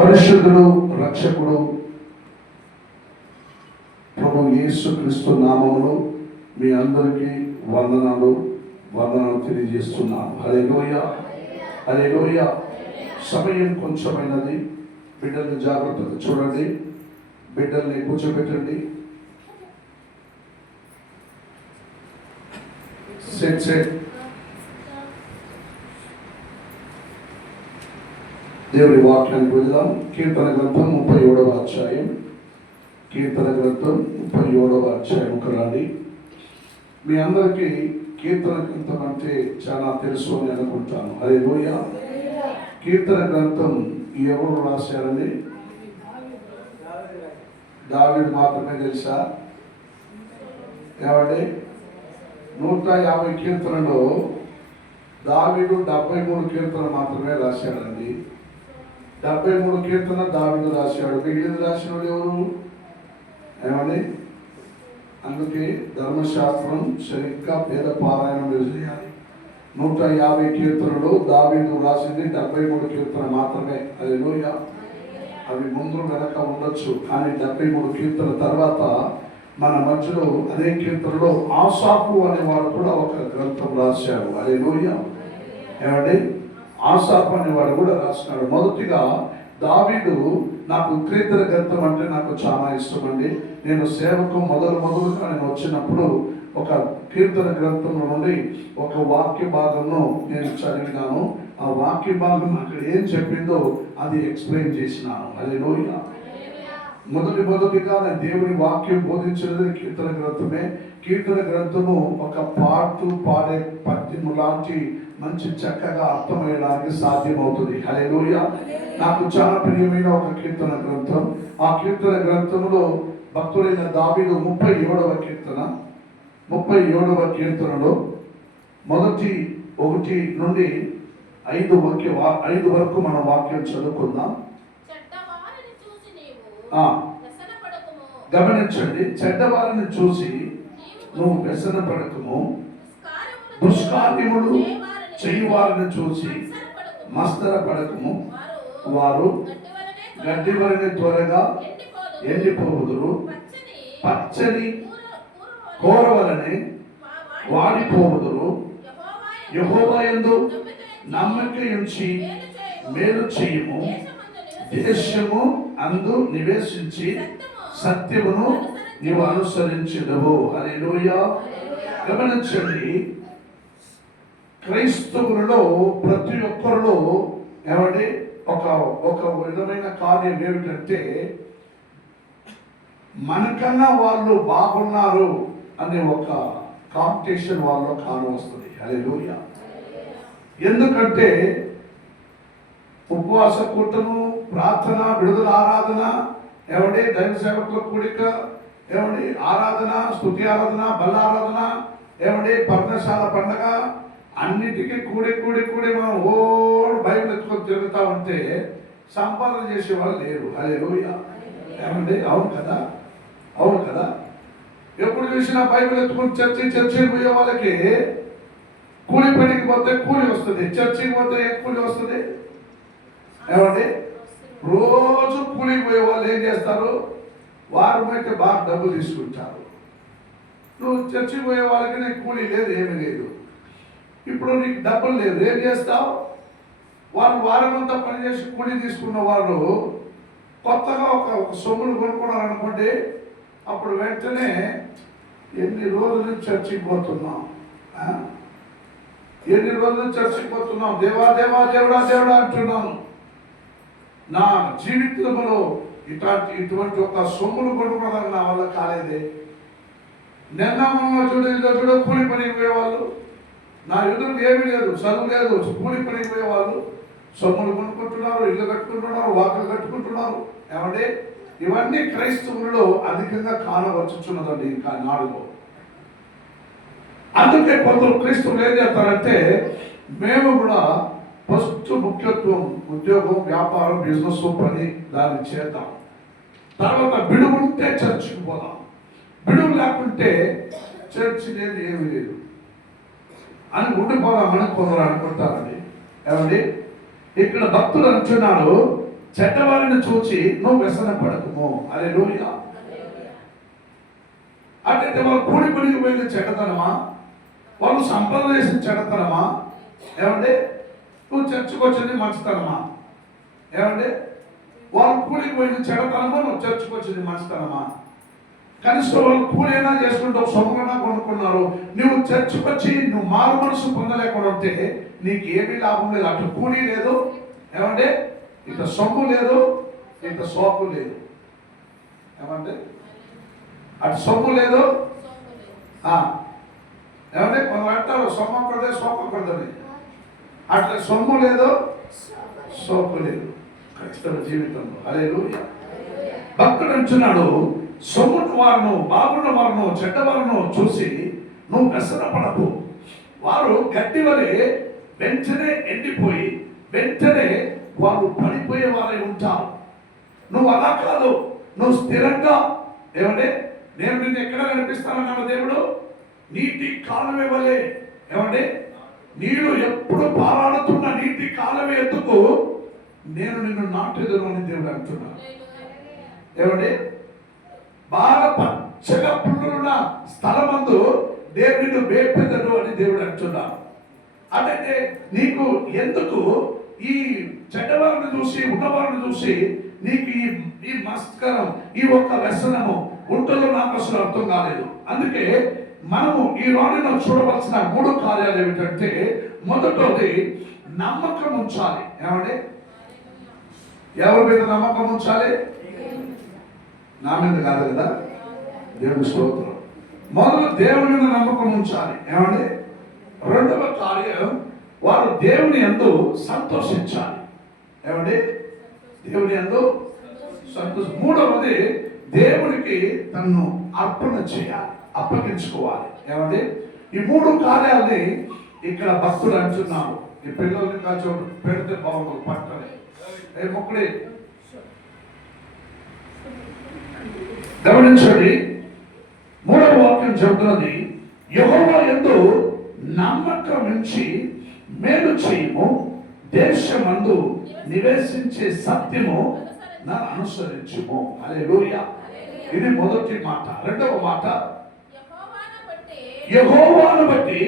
పరిశుద్ధుడు రక్షకుడు ప్రభు యేసుక్రీస్తు నామములో మీ అందరికీ వందనాలు తెలియజేస్తున్నాను. హల్లెలూయా, హల్లెలూయా. సమయం కొంచెమైనది, బిడ్డల్ని జాగ్రత్తగా చూడండి, బిడ్డల్ని కూర్చోబెట్టండి. సెట్ దేవుడి వాక్యానికి వెళ్దాం. కీర్తన గ్రంథం 37వ అధ్యాయం. కీర్తన గ్రంథం 37వ అధ్యాయం రండి. మీ అందరికీ కీర్తన గ్రంథం అంటే చాలా తెలుసు అని అనుకుంటాను. హల్లెలూయా. కీర్తన గ్రంథం ఎవరు రాశారని దావీదు మాత్రమే తెలుసా? ఏమండి, 150 కీర్తనలో దావీదు 73 కీర్తన మాత్రమే రాశాడండి. 73 కీర్తన దావీదు రాశాడు. మిగిలిన రాసిన వాళ్ళు ఎవరు? ఏమండి, అందుకే ధర్మశాస్త్రం సరిగ్గా పేద పారాయణం చేయాలి. 150 కీర్తనలు దావీదు రాసింది 73 కీర్తన మాత్రమే. హల్లెలూయా. అవి ముందు వెనక ఉండొచ్చు, కానీ 73 కీర్తన తర్వాత మన మధ్యలో అదే కీర్తనలో ఆసాపు అనేవాడు కూడా ఒక గ్రంథం రాశాడు. హల్లెలూయా. ఏమండి, ఆసాపు అనేవాడు కూడా రాసినాడు. మొదటిగా దావీదు, నాకు కీర్తన గ్రంథం అంటే నాకు చాలా ఇష్టం అండి. నేను సేవకు మొదలుగా నేను వచ్చినప్పుడు ఒక కీర్తన గ్రంథం నుండి ఒక వాక్య భాగంను నేను చదివినాను. ఆ వాక్య భాగం అక్కడ ఏం చెప్పిందో అది ఎక్స్ప్లెయిన్ చేసినాను. హల్లెలూయా. మొదటిగా నేను దేవుని వాక్యం బోధించినది కీర్తన గ్రంథమే. కీర్తన గ్రంథము ఒక పాడే పద్యము లాంటి మంచి చక్కగా అర్థమయ్యడానికి సాధ్యమవుతుంది. హల్లెలూయా. నాకు చాలా ప్రియమైన ఒక కీర్తన గ్రంథం. ఆ కీర్తన గ్రంథంలో భక్తుడైన దావీదు 37వ కీర్తనలో మొదటి 1 నుండి 5 వరకు మనం వాక్యం చదువుకుందాం. గమనించండి, చెడ్డవారిని చూసి నువ్వు వ్యసన పడకము, దుష్కార్యములు చేయువారిని చూసి మస్తర పడకము. వారు గడ్డి వలె త్వరగా ఎండిపోవుదురు, పచ్చని కూర వలె వాడిపోవుదురు. యెహోవా యందు నమ్మిక ఉంచి మేలు చేయుము, దేశము అందు నివేశించి సత్యమును నీవు అనుసరించెదవు. హల్లెలూయా. గమనించండి, క్రైస్తవులలో ప్రతి ఒక్కరిలో ఏమంటే ఒక విధమైన కార్యం ఏమిటంటే, మనకన్నా వాళ్ళు బాగున్నారు అనే ఒక కాంపిటీషన్ వాళ్ళలో కానవస్తుంది. హల్లెలూయా. ఎందుకంటే ఉపవాస కూటము, ప్రార్థన, విడుదల ఆరాధన, ఏమంటే దైవ సేవకుల కూడిక, ఏమంటే ఆరాధన, స్తుతి ఆరాధన, బల్లారాధన, ఏమంటే పర్ణశాల పండగ, అన్నిటికీ కూడి మనం బైబిల్ ఎత్తుకొని తిరుగుతా ఉంటే సంపాదన చేసే వాళ్ళు లేరు. హల్లెలూయా. ఏమంటే అవును కదా. ఎప్పుడు చూసినా బైబిల్ ఎత్తుకుని చర్చికి పోయే వాళ్ళకి కూలి పనికి పోతే కూలి వస్తుంది, చర్చికి పోతే ఏ కూలి వస్తుంది? ఏమంటే రోజు కూలికి పోయే వాళ్ళు ఏం చేస్తారు? వారం అయితే బాగా డబ్బు తీసుకుంటారు. నువ్వు చర్చికి పోయే వాళ్ళకి నీకు కూలీ లేదు, ఏమీ లేదు. ఇప్పుడు నీకు డబ్బులు లేదు, ఏం చేస్తావు? వాళ్ళు వారం అంతా పనిచేసి కూలీ తీసుకున్న వాళ్ళు కొత్తగా ఒక సొమ్ములు కొనుక్కున్నారనుకోండి, అప్పుడు వెంటనే ఎన్ని రోజులు చర్చికి పోతున్నాం, దేవా దేవుడా అంటున్నాను. నా జీవితంలో ఇటువంటి ఒక సొమ్ములు కొనుక్కున్నదాన్ని నా వల్ల కాలేదే. నిన్న చూడ కూలి పనికి పోయేవాళ్ళు, నా ఎదురు ఏమీ లేదు, చదువు లేదు, కూలి పనికి పోయేవాళ్ళు సొమ్ములు కొనుక్కుంటున్నారు, ఇల్లు కట్టుకుంటున్నారు, వాకులు కట్టుకుంటున్నారు. ఏమంటే ఇవన్నీ క్రైస్తవుల్లో అధికంగా కానవచ్చుచున్నదండి ఇంకా నాడులో. అందుకే కొందరు క్రైస్తవులు ఏం చేస్తారంటే, మేము కూడా ఫస్ట్ ముఖ్యత్వం ఉద్యోగం, వ్యాపారం, బిజినెస్, పని దాన్ని చేద్దాం, తర్వాత బిడుగుంటే చర్చికి పోదాం, బిడుగు లేకుంటే చర్చి లేదు, ఏమీ లేదు అని ఉండిపోదామని కొందరు అనుకుంటారండి. ఏమండి, ఇక్కడ భక్తులు అంటున్నారు, చెడ్డవారిని చూచి నువ్వు వ్యసన పడకము. హల్లెలూయా. అంటే వాళ్ళు కూడి పనికి పోయిన చెడ్డతనమా, వాళ్ళు సంపద చేసిన చెడ్డతనమా, ఏమంటే నువ్వు చర్చకు వచ్చింది మంచితనమా? ఏమంటే వాళ్ళు కూలికి పోయిన చెడ్డతనమా, నువ్వు చర్చకు వచ్చింది మంచితనమా? కనీసం వాళ్ళు కూలైనా చేసుకుంటూ సొమ్ముగా కొనుక్కున్నారు. నువ్వు చర్చకు వచ్చి నువ్వు మారు మనసు పొందలేకుండా ఉంటే నీకు ఏమీ లాభం లేదు. అటు కూలీ లేదు, ఏమంటే ఇక సొమ్ము లేదు, ఇక సోపు లేదు. ఏమంటే అటు సొమ్ము లేదు, ఏమంటే కొందరు అంటారు సొమ్ము ఒక్కదే సోపు ఒక్కదని. అట్లా సొమ్ము లేదు, సోపు లేదు క్రైస్తవ జీవితంలో. హల్లెలూయా. భక్తుడు అంటున్నాడు, సొమ్మును వారును, బాగున్న వారును, చెడ్డవారును చూసి నువ్వు వ్యసన పడకు. వారు గడ్డి వలె వెంటనే ఎండిపోయి వెంటనే వారు పడిపోయే వారై ఉంటారు. నువ్వు అలా కాదు, నువ్వు స్థిరంగా, ఏమంటే నేను నిన్ను ఎక్కడ కనిపిస్తానన్నాడు దేవుడు, నీటి కాలువ వలె. ఏమంటే నీళ్ళు ఎప్పుడు పారాడుతున్న నీటి కాలువ ఎత్తుకు నేను నిన్ను నాటెదను అని దేవుడు అంటున్నాడు. ఏమంటే బాగా పచ్చగా పుల్లున్న స్థలమందు దేవుడు వేపెదడు అని దేవుడు అంటున్నాడు. అంటే నీకు ఎందుకు ఈ చెడ్డవారిని చూసి ఉన్నవారిని చూసి నీకు ఈ మస్కరం, ఈ ఒక్క వ్యసనము ఉంటుందో నాకు అసలు అర్థం కాలేదు. అందుకే మనము ఈ రోజున చూడవలసిన 3 కార్యాలు ఏమిటంటే, మొదటిది నమ్మకం ఉంచాలి. ఏమంటే ఎవరి మీద నమ్మకం ఉంచాలి? నా మీద కాదు కదా, దేవుని స్తోత్రం. మొదలు దేవుని మీద నమ్మకం ఉంచాలి. ఏమంటే రెండవ కార్యం, వారు దేవుని యందు సంతోషించాలి. ఏమంటే దేవుని యందు సంతోషం. మూడవది దేవునికి తన్ను అర్పణ చేయాలి, అప్పగించుకోవాలి. ఏమంటే ఈ 3 కార్యాలని ఇక్కడ భక్తులు అంటున్నారు. ఈ పిల్లల్ని కాచో పెడితే బాగుంటుంది పట్టణం మొక్కడే గమనించండి. 3వ వాక్యం చెబుతున్నది, యెహోవా యందు నమ్మకం ఉంచి మేలు చేయము, దేశమందు నివేశించే సత్యము నా అనుసరించుము. హల్లెలూయా. ఇది మొదటి మాట. రెండవ మాట, యెహోవాను బట్టి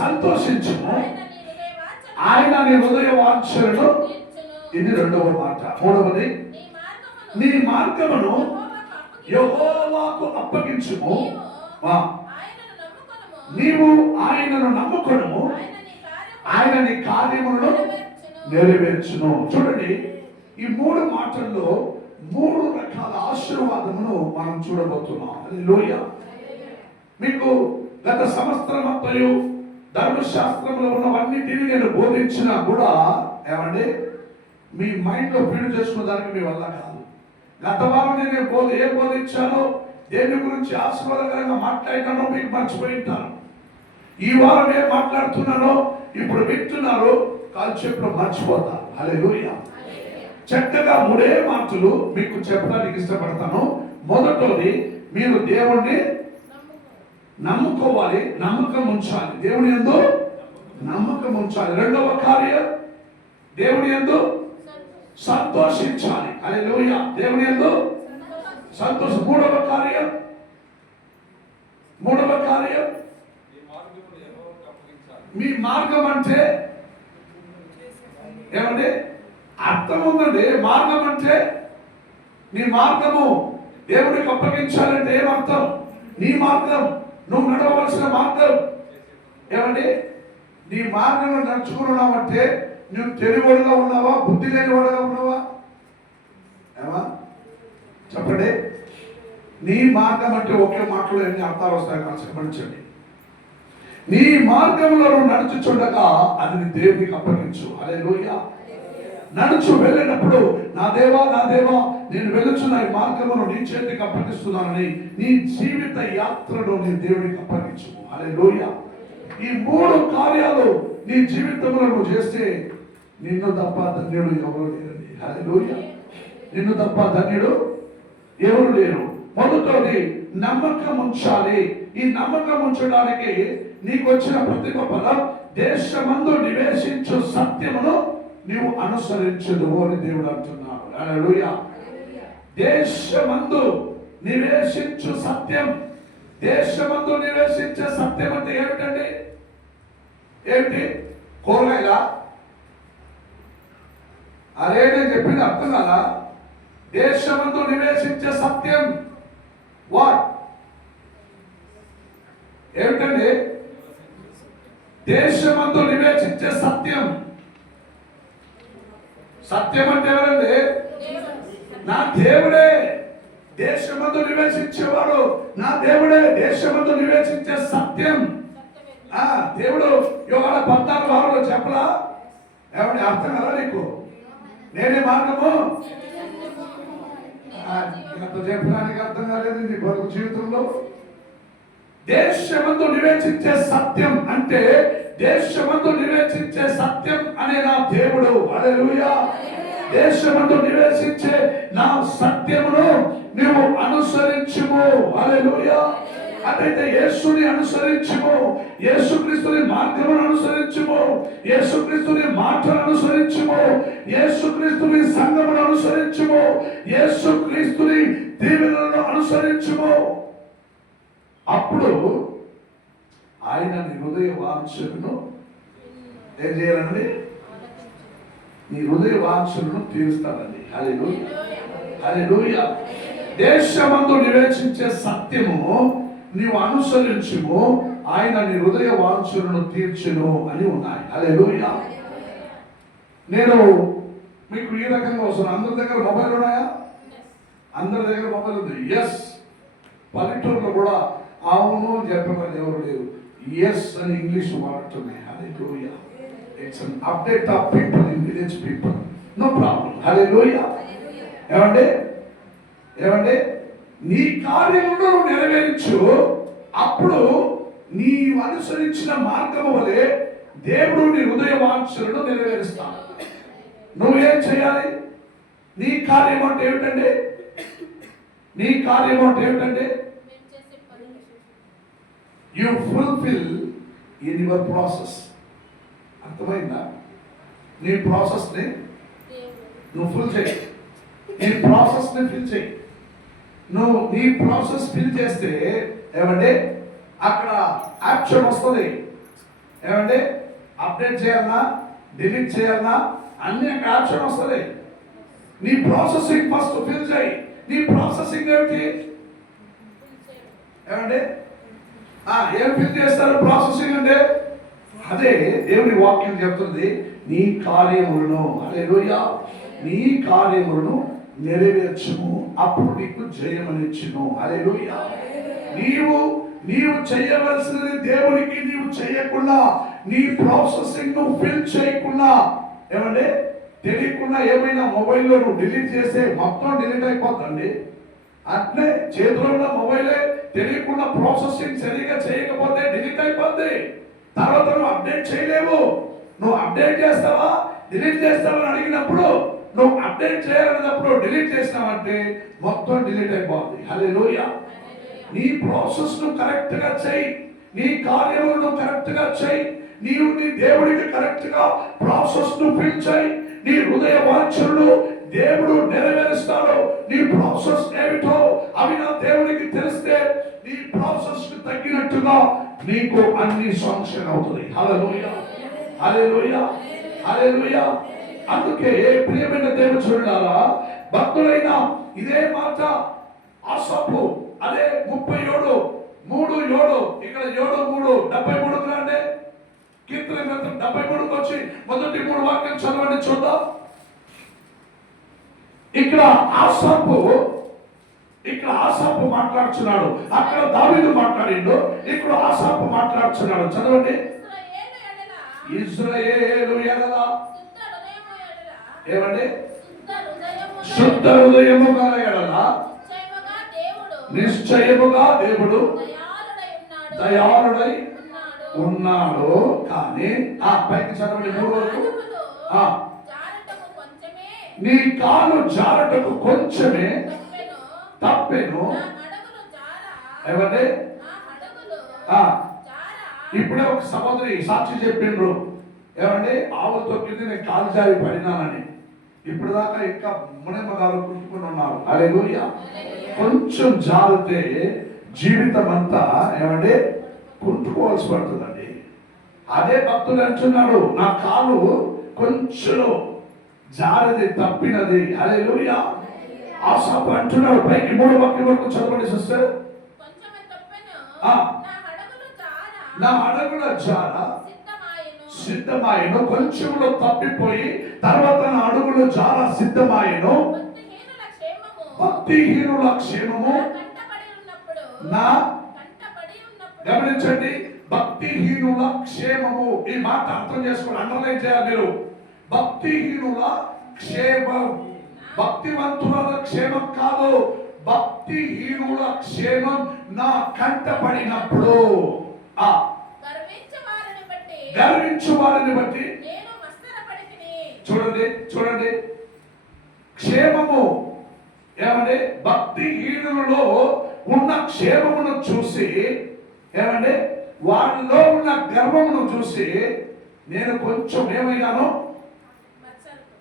సంతోషించుము, ఆయన నీ హృదయ వాంఛలను. ఇది రెండవ మాట. మూడవది, నీ మార్గమును యెహోవాకు అప్పగించుము, నీవు ఆయనను నమ్ముకొనుము, ఆయన నీ కార్యములను నెరవేర్చును. చూడండి, ఈ 3 మాటల్లో 3 రకాల ఆశీర్వాదమును మనం చూడబోతున్నాం. హల్లెలూయా. మీకు గత సంవత్సరం అంతయు ధర్మశాస్త్రంలో ఉన్నవన్నిటిని నేను బోధించినా కూడా, ఏమంటే మీ మైండ్లో ఫీడ్ చేసుకున్న దానికి మీ వల్ల కాదు. గత వారం నేను ఏం బోధించానో, దేని గురించి ఆశీర్వాదకరంగా మాట్లాడినానో మీకు మర్చిపోయింటాను. ఈ వారం ఏం మాట్లాడుతున్నానో ఇప్పుడు వింటున్నారు, కాల్చేపులో మర్చిపోతారు. హల్లెలూయా. చక్కగా 3 మాటలు మీకు చెప్పడానికి ఇష్టపడతాను. మొదటిది, మీరు దేవుణ్ణి నమ్ముకోవాలి, నమ్మకం ఉంచాలి. దేవుని యందు నమ్మకం ఉంచాలి. రెండవ కార్యం, దేవుని యందు సంతోషించాలి. హల్లెలూయా. దేవుని యందు సంతోషం. మూడవ కార్యం మీ మార్గం అంటే ఏమంటే అర్థం ఉందండి. మార్గం అంటే నీ మార్గము దేవుడికి అప్పగించాలంటే ఏమర్థం? నీ మార్గం, నువ్వు నడవలసిన మార్గం. ఏమండి నీ మార్గంలో నడుచుకున్నావంటే నువ్వు తెలివిగా ఉన్నావా, బుద్ధి లేనివాడుగా ఉన్నావా? ఏమా చెప్పండి. నీ మార్గం అంటే ఒకే మాటలో ఎన్ని అర్థాలు వస్తాయి గమనించండి. నీ మార్గంలో నువ్వు నడుచుచుండగా అది నీ దేవునికి అప్పగించు. హల్లెలూయా. నడుచు వెళ్ళినప్పుడు, నా దేవా నేను వెళుచున్న ఈ మార్గమును నీ చేతికి అప్పగిస్తున్నానని నీ జీవిత యాత్రలో నీ దేవునికి అప్పగించు. హల్లెలూయా. ఈ 3 కార్యాలు నీ జీవితంలో నువ్వు చేస్తే నిన్ను తప్ప ధన్యుడు ఎవరు లేరండి. హల్లెలూయా. నిన్ను తప్ప ధన్యుడు ఎవరు లేరు. మొదటిది నమ్మకం ఉంచాలి. ఈ నమ్మకం ఉంచడానికి నీకు వచ్చిన ప్రతిభ పదం, దేశమందు నివేశించు సత్యమును నీవు అనుసరించదు అని దేవుడు అంటున్నాడు. హల్లెలూయా. దేశమందు నివేశించు సత్యం. దేశమందు నివేశించే సత్యం అంటే ఏమిటండి? ఏమిటి? కూరగాయల? అరే నేను చెప్పింది అర్థం కదా. దేశమందు నివేశించే సత్యం వాట్? ఏమిటండి? దేశమందు నివేశించే సత్యం. సత్యం అంటే ఎవరండి? నా దేవుడే దేశమందు నివేశించేవాడు. నా దేవుడే దేశమందు నివేశించే సత్యం. దేవుడు యోహాను 14:6 చెప్పలా? ఏమంటే అర్థం కదా నీకు? నేనే మార్గము. చెప్పడానికి అర్థం కాలేదు నీ బతుకు జీవితంలో. దేశమందు నివేశించే సత్యం అంటే దేశమందు నివేశించే సత్యం అనే నా దేవుడు. హల్లెలూయా. దేశమందు నివేశించే నా సత్యమును నీవు అనుసరించుము. హల్లెలూయా. అటైతే యేసుని అనుసరించుము, యేసుక్రీస్తుని మార్గమును అనుసరించుము, యేసుక్రీస్తుని మాటను అనుసరించుము, యేసుక్రీస్తుని సంఘమును అనుసరించుము, యేసుక్రీస్తుని దీవెనలను అనుసరించుము. అప్పుడు ఆయన నీ హృదయ వాంఛలను ఏం చేయాలండి? నీ హృదయ వాంఛలను తీరుస్తాడండి. హల్లెలూయా. హల్లెలూయా. దేశమందు నివేశించే సత్యము నీవు అనుసరించుము, ఆయన నీ హృదయ వాంఛలను తీర్చును అని ఉన్నాయి. హల్లెలూయా. నేను మీకు ఈ రకంగా వస్తున్నాను. అందరి దగ్గర మొబైల్ ఉన్నాయా? అందరి దగ్గర మొబైల్ ఉంది. ఎస్. పల్లెటూరులో కూడా అవును చెప్పమని ఎవరు లేరు. ఎస్ అని ఇంగ్లీష్ వాడుతున్నాయి. Hallelujah. It's an update of people in village people. No problem. Hallelujah. ఏమండి? ఏమండి? నీ కార్యములను నెరవేర్చు. అప్పుడు నీ అనుసరించిన మార్గము వలె దేవుడు నీ హృదయ వాంఛలను నెరవేరుస్తాడు. నువ్వేం చేయాలి? నీ కార్యం అంటే ఏమిటండి? నీ కార్యం అంటే ఏమిటండి? You fulfil in your process. అర్థమైందా? నీ ప్రాసెస్ ని నువ్వు ఫుల్ చేయి. నీ ప్రాసెస్ ని ఫిల్ చేయి. నువ్వు నీ ప్రాసెస్ ఫిల్ చేస్తే ఏమంటే అక్కడ యాక్షన్ వస్తుంది. ఏమంటే అప్డేట్ చేయాలన్నా, డిలీట్ చేయాలన్నా అన్ని అక్కడ యాక్షన్ వస్తుంది. నీ ప్రాసెసింగ్ ఫస్ట్ ఫిల్ చేయి. నీ ప్రాసెసింగ్ ఏమిటి? ఏమంటే ఏం ఫిల్ చేస్తారు ప్రాసెసింగ్ అంటే? అదే దేవుని వాక్యం చెప్తుంది. నీ కార్యములను, హల్లెలూయా, నీ కార్యములను నెరవేర్చుము, అప్పుడు నీకు జయమనిచ్చును. హల్లెలూయా. నీవు చేయవలసినది దేవునికి నీవు చేయకుండా, నీ ప్రాసెసింగ్ నువ్వు ఫిల్ చేయకుండా, ఏమంటే తెలియకుండా ఏమైనా మొబైల్లో నువ్వు డిలీట్ చేస్తే మొత్తం డిలీట్ అయిపోతుంది. అట్లే చేతిలో ఉన్న మొబైలే తెలియకుండా ప్రాసెసింగ్ సరిగా చేయకపోతే డిలీట్ అయిపోద్ది. తర్వాత నువ్వు అప్డేట్ చేయలేవు. నువ్వు అప్డేట్ చేస్తావా డిలీట్ చేస్తావా అని అడిగినప్పుడు, నువ్వు అప్డేట్ చేయాలన్నప్పుడు డిలీట్ చేసినావంటే మొత్తం డిలీట్ అయిపోద్ది. హల్లెలూయా. నీ ప్రాసెస్ ను కరెక్ట్ గా చేయి. నీ కార్యములను కరెక్ట్ గా చేయి. నీవు నీ దేవుడికి కరెక్ట్ గా ప్రాసెస్ ను ఫిల్ చేయి. నీ హృదయ వాంఛలను దేవుడు నెరవేరుస్తాడు. నీ ప్రాసెస్ ఏమిటో అవి నా దేవుడికి తెలిస్తే నీ ప్రాసెస్ కు తగ్గినట్టుగా నీకు అన్ని శాంక్షన్ అవుతుంది. హల్లెలూయా. హల్లెలూయా. హల్లెలూయా. అందుకే ప్రియమైన దేవుని భక్తులైన ఇదే మాట ఆసాపు అదే 37:3 ఇక్కడ 7:3 73 రండి. కీర్తన గ్రంథం 73కి వచ్చి మొదటి 3 వాక్యం చదవండి చూద్దాం. ఇక్కడ ఆసాపు మాట్లాడుచున్నాడు. అక్కడ దావీదు మాట్లాడిండు, ఇక్కడ ఆసాపు మాట్లాడుచున్నాడు. చదవండి. ఇశ్రాయేలు ఎడల ఏమండి? శుద్ధ హృదయము గల ఎడల నిశ్చయముగా దేవుడు దయాళుడై ఉన్నాడు. కానీ ఆ పైకి చదవండి 3 వరకు. నీ కాలు జారటకు కొంచెమే తప్పెను. ఏమండి? ఇప్పుడే ఒక సహోదరి సాక్షి చెప్పిండ్రు. ఏమండి ఆవులు తొక్కింది నేను కాలు జారి పడినానని. ఇప్పుడు దాకా ఇంకా మునెమ్మగారు కుంటుకుని ఉన్నారు. హల్లెలూయా. కొంచెం జారితే జీవితం అంతా ఏమండి కుంటుకోవాల్సి పడుతుందండి. అదే భక్తుడు అంటున్నాడు, నా కాలు కొంచెం జారిది తప్పినది. హల్లెలూయా. ఆసాపు అంటున్నాడు, పైకి 3వ వాక్యం వరకు చదవండి సిస్టర్. నా అడుగుల జార సిద్ధమాయను, కొంచెంలో తప్పిపోయి తర్వాత నా అడుగుల జార సిద్ధమాయను. భక్తిహీనుల క్షేమము నా, గమనించండి, భక్తిహీనుల క్షేమము. ఈ మాట అర్థం చేసుకోండి, అండర్లైన్ చేయాలి మీరు. భక్తిహీనుల క్షేమం, భక్తివంతుల క్షేమం కాదు, భక్తిహీనుల క్షేమం నా కంటపడినప్పుడు. గర్వించు వారిని బట్టి చూడండి చూడండి, క్షేమము ఏమండి భక్తిహీనులలో ఉన్న క్షేమమును చూసి, ఏమండి వారిలో ఉన్న గర్వమును చూసి నేను కొంచెం ఏమైనాను.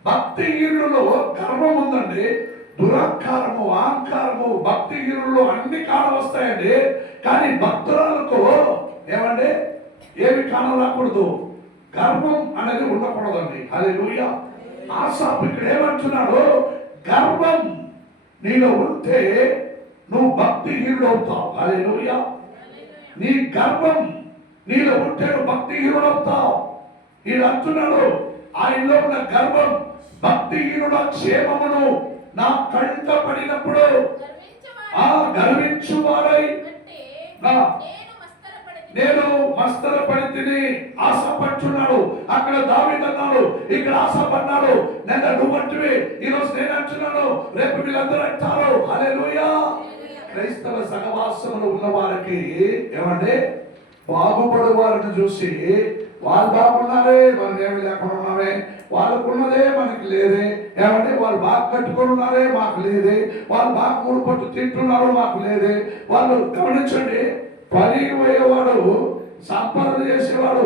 భక్తిహీనులలో గర్వం ఉందండి, దురహంకారము, అహంకారము, భక్తిహీనులలో అన్ని కాలం వస్తాయండి. కానీ భక్తులకు ఏమండి ఏమి కాలం రాకూడదు, గర్వం అనేది ఉండకూడదండి. హల్లెలూయా. ఆసాపు ఇక్కడ ఏమంటున్నాడు, గర్వం నీలో ఉంటే నువ్వు భక్తిహీనుడు అవుతావు. హల్లెలూయా. నీ గర్వం నీలో ఉంటే నువ్వు భక్తిహీనుడు అవుతావు. ఈయన అంటున్నాడు, ఆయనలో ఉన్న గర్వం భక్తిహీనుల క్షేమమును నా కంట పడినప్పుడు గర్వించువారై నేను మస్తరపడి తిని ఆశపడుచున్నాడు. అక్కడ దావీదు అన్నాడు, ఇక్కడ ఆశపడ్డాడు. నిన్న నువ్వంటివి, ఈరోజు నేను అంటున్నాను, రేపు వీళ్ళందరూ అంటారు. హల్లెలూయా. క్రైస్తవ సహవాసంలో ఉన్న వారికి ఏమంటే బాగుపడు వారిని చూసి వాళ్ళు బాగున్నారే, మనం ఏమి లేకుండా ఉన్నామే, వాళ్ళకున్నదే మనకి లేదే, ఏమంటే వాళ్ళు బాగా కట్టుకొని ఉన్నారే, మాకు లేదే, వాళ్ళు బాగా 3 పట్టు తింటున్నారు, మాకు లేదే. వాళ్ళు గమనించండి, పనికి పోయేవాడు, సంపాదన చేసేవాడు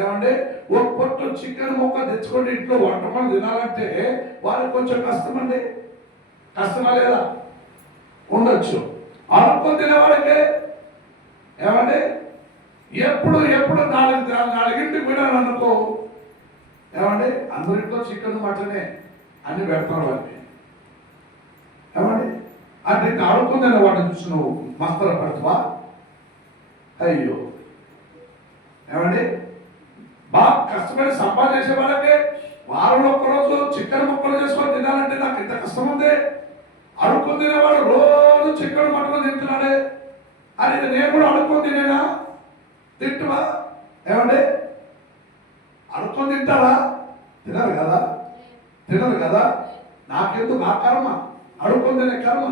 ఏమంటే ఒక పొట్టు చికెన్ ముక్క తెచ్చుకొని ఇంట్లో వంటకొని తినాలంటే వాళ్ళకి కొంచెం కష్టమండి. కష్టమా లేదా? ఉండొచ్చు. అనుకుని తినేవాళ్ళకే ఏమంటే ఎప్పుడు 4 పోయినాను అనుకో, ఏమంటే అందరింట్లో చికెన్ మటనే అన్ని పెడతారు వాళ్ళని. ఏమండి అంటే ఆడుకుందనే వాడిని చూసి నువ్వు మస్తర పడతావా? అయ్యో. ఏమండి బాగా కష్టపడి సంపాదించే వాళ్ళకే వారంలో ఒక్కరోజు చికెన్ ముక్కలు చేసుకొని తినాలంటే నాకు ఇంత కష్టం ఉంది. అడుక్కొని తినేవాడు రోజు చికెన్ మటన్ తింటున్నాడే అని నేను కూడా అడుక్కొని తినేనా? తింటువా? ఏమండి అడుక్కొని తింటారా? తినరు కదా, తినరు కదా. నాకెందుకు ఆ కర్మ, అడుక్కొని తినే కర్మ.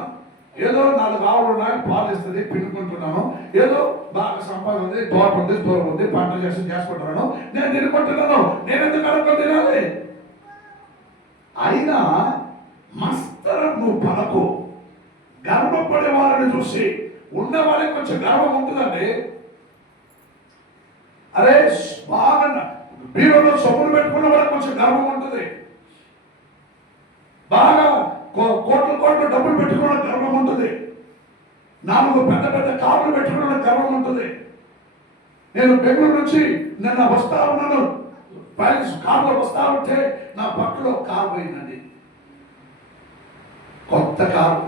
ఏదో 4 ఆవులు ఉన్నాయి, పాలు ఇస్తుంది, పిండుకుంటున్నాను, ఏదో బాగా సంపాదన ఉంది, తోట ఉంది, దూరం ఉంది, పంట చేసుకుంటున్నాను, నేను తినుకుంటున్నాను. నేను ఎందుకు అడుక్కొని తినాలి? అయినా మస్తర నువ్వు పడకు. గర్వపడే వాళ్ళని చూసి ఉన్న వాళ్ళకి కొంచెం గర్వం ఉంటుందండి. అరే బాగా బీరోలో సొమ్ములు పెట్టుకున్న వాళ్ళకి కొంచెం గర్వం ఉంటుంది. బాగా కోట్లు డబ్బులు పెట్టుకున్న గర్వం ఉంటుంది. 4 పెద్ద కార్లు పెట్టుకున్న గర్వం ఉంటుంది. నేను బెంగళూరు నుంచి నిన్న వస్తా ఉన్నాను, ప్యారిస్ కార్లో వస్తా ఉంటే నా పక్కలో కారు పోయిందండి, కొత్త కారు.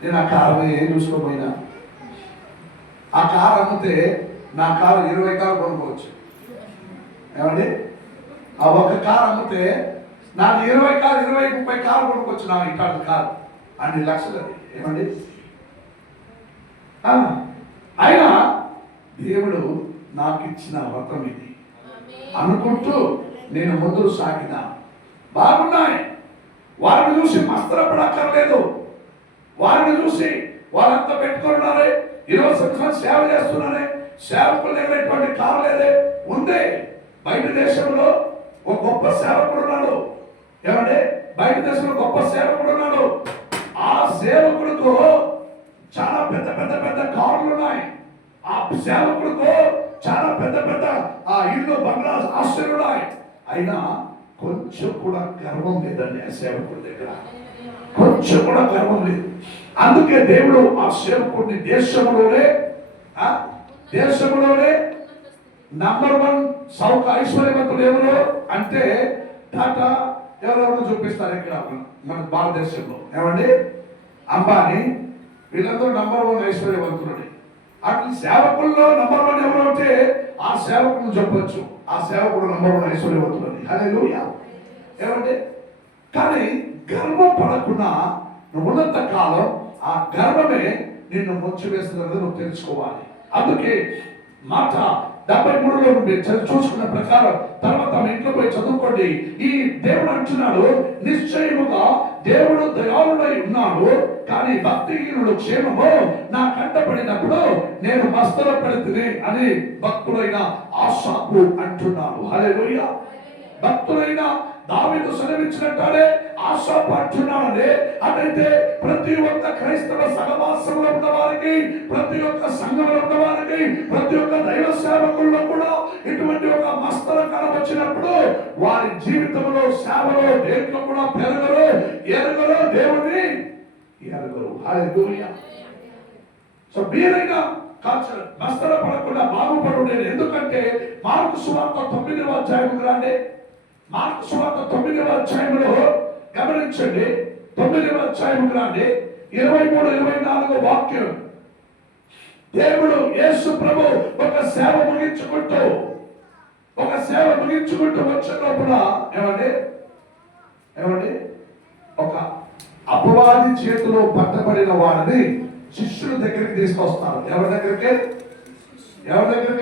నేను ఆ కారు ఏం చూసుకోపోయినా, ఆ కారు అమ్మితే నా కారు 20 కార్లు కొనుక్కోవచ్చు. ఏమండి ఆ ఒక్క కారు అమ్మితే నాకు 20 కారు 20-30 కార్లు కొనుక్కోవచ్చు. నా ఇట్లాంటి కారు అన్ని లక్షలు. ఏమండి అయినా దేవుడు నాకు ఇచ్చిన వ్రతం ఇది అనుకుంటూ నేను ముందు సాగిన. బాగున్నాయి. వారిని చూసి మస్తరపడక్కర్లేదు. వారిని చూసి వాళ్ళంతా పెట్టుకున్నారే, 20 సంవత్సరాలు సేవ చేస్తున్నారే, సేవకులు ఎటువంటి కారు లేదే ఉంది. బయట దేశంలో ఒక గొప్ప సేవకుడు ఉన్నాడు. ఏమంటే బయట దేశంలో గొప్ప సేవకుడు ఉన్నాడు. ఆ సేవకుడితో చాలా పెద్ద కార్లు ఉన్నాయి. ఆ సేవకుడితో చాలా పెద్ద పెద్ద ఆ ఇల్లు బంగ్లా ఆశ్చర్యుడాయి. అయినా కొంచెం కూడా గర్వం లేదండి ఆ సేవకుడి దగ్గర, కొంచెం కూడా గర్వం లేదు. అందుకే దేవుడు ఆ సేవకుడిని దేశంలోనే నంబర్ 1 ఐశ్వర్యవంతులు ఎవరు అంటే టాటా ఎవరెవరో చూపిస్తారు ఇక్కడ మన భారతదేశంలో. ఏమండి, అంబానీ, వీళ్ళందరూ నంబర్ 1 ఐశ్వర్యవంతులని. అట్లా సేవకుల్లో నంబర్ 1 ఎవరు అంటే ఆ సేవకులను చెప్పొచ్చు, ఆ సేవకుడు నంబర్ 1 ఐశ్వర్యవంతులని. హల్లెలూయా. ఏమంటే కానీ గర్వం పడకుండా నువ్వు ఉన్నంత కాలం ఆ గర్వమే నిన్ను ముంచివేస్తున్నది నువ్వు తెలుసుకోవాలి. అందుకే మాట 73లో మీరు చూసుకున్న ప్రకారం తర్వాత మీ ఇంట్లో పోయి చదువుకోండి. ఈ దేవుడు అంటున్నాడు, నిశ్చయముగా దేవుడు దయాళుడై ఉన్నాడు, కానీ భక్తిహీనుడు క్షేమము నా కంటపడినప్పుడు నేను మస్తరపడితిని అని భక్తుడైన ఆసాపు అంటున్నాడు. హల్లెలూయా. భక్తుడైన దావీదు సెలవిచ్చినట్టే ఆసాపు అంటున్నాడే. అదైతే ప్రతి ఒక్క క్రైస్తవ సహవాసంలో ఉన్న వారికి, ప్రతి ఒక్క సంఘంలో ఉన్న వారికి, ప్రతి ఒక్క దైవ సేవకుల్లో కూడా ఇటువంటి ఒక మస్తరకాలం వచ్చినప్పుడు వారి జీవితంలో సేవలో దేంట్లో కూడా పెరగరు, ఎరగరు, దేవుని ఎరగరు. హల్లెలూయా. సో మీరైనా మస్తర పడకుండా బాగుపడు. ఎందుకంటే మార్కు సువార్త 9వ అధ్యాయం రాండి. మార్కు సువార్త 9వ అధ్యాయంలో గమనించండి. 9వ అధ్యాయం రాండి. 23-24 వాక్యం. దేవుడు యేసు ప్రభు ఒక సేవ ముగించుకుంటూ వచ్చే లోపల ఏమండి ఒక అపవాది చేతిలో పట్టబడిన వాడిని శిష్యుల దగ్గరికి తీసుకొస్తారు. ఎవరి దగ్గరికి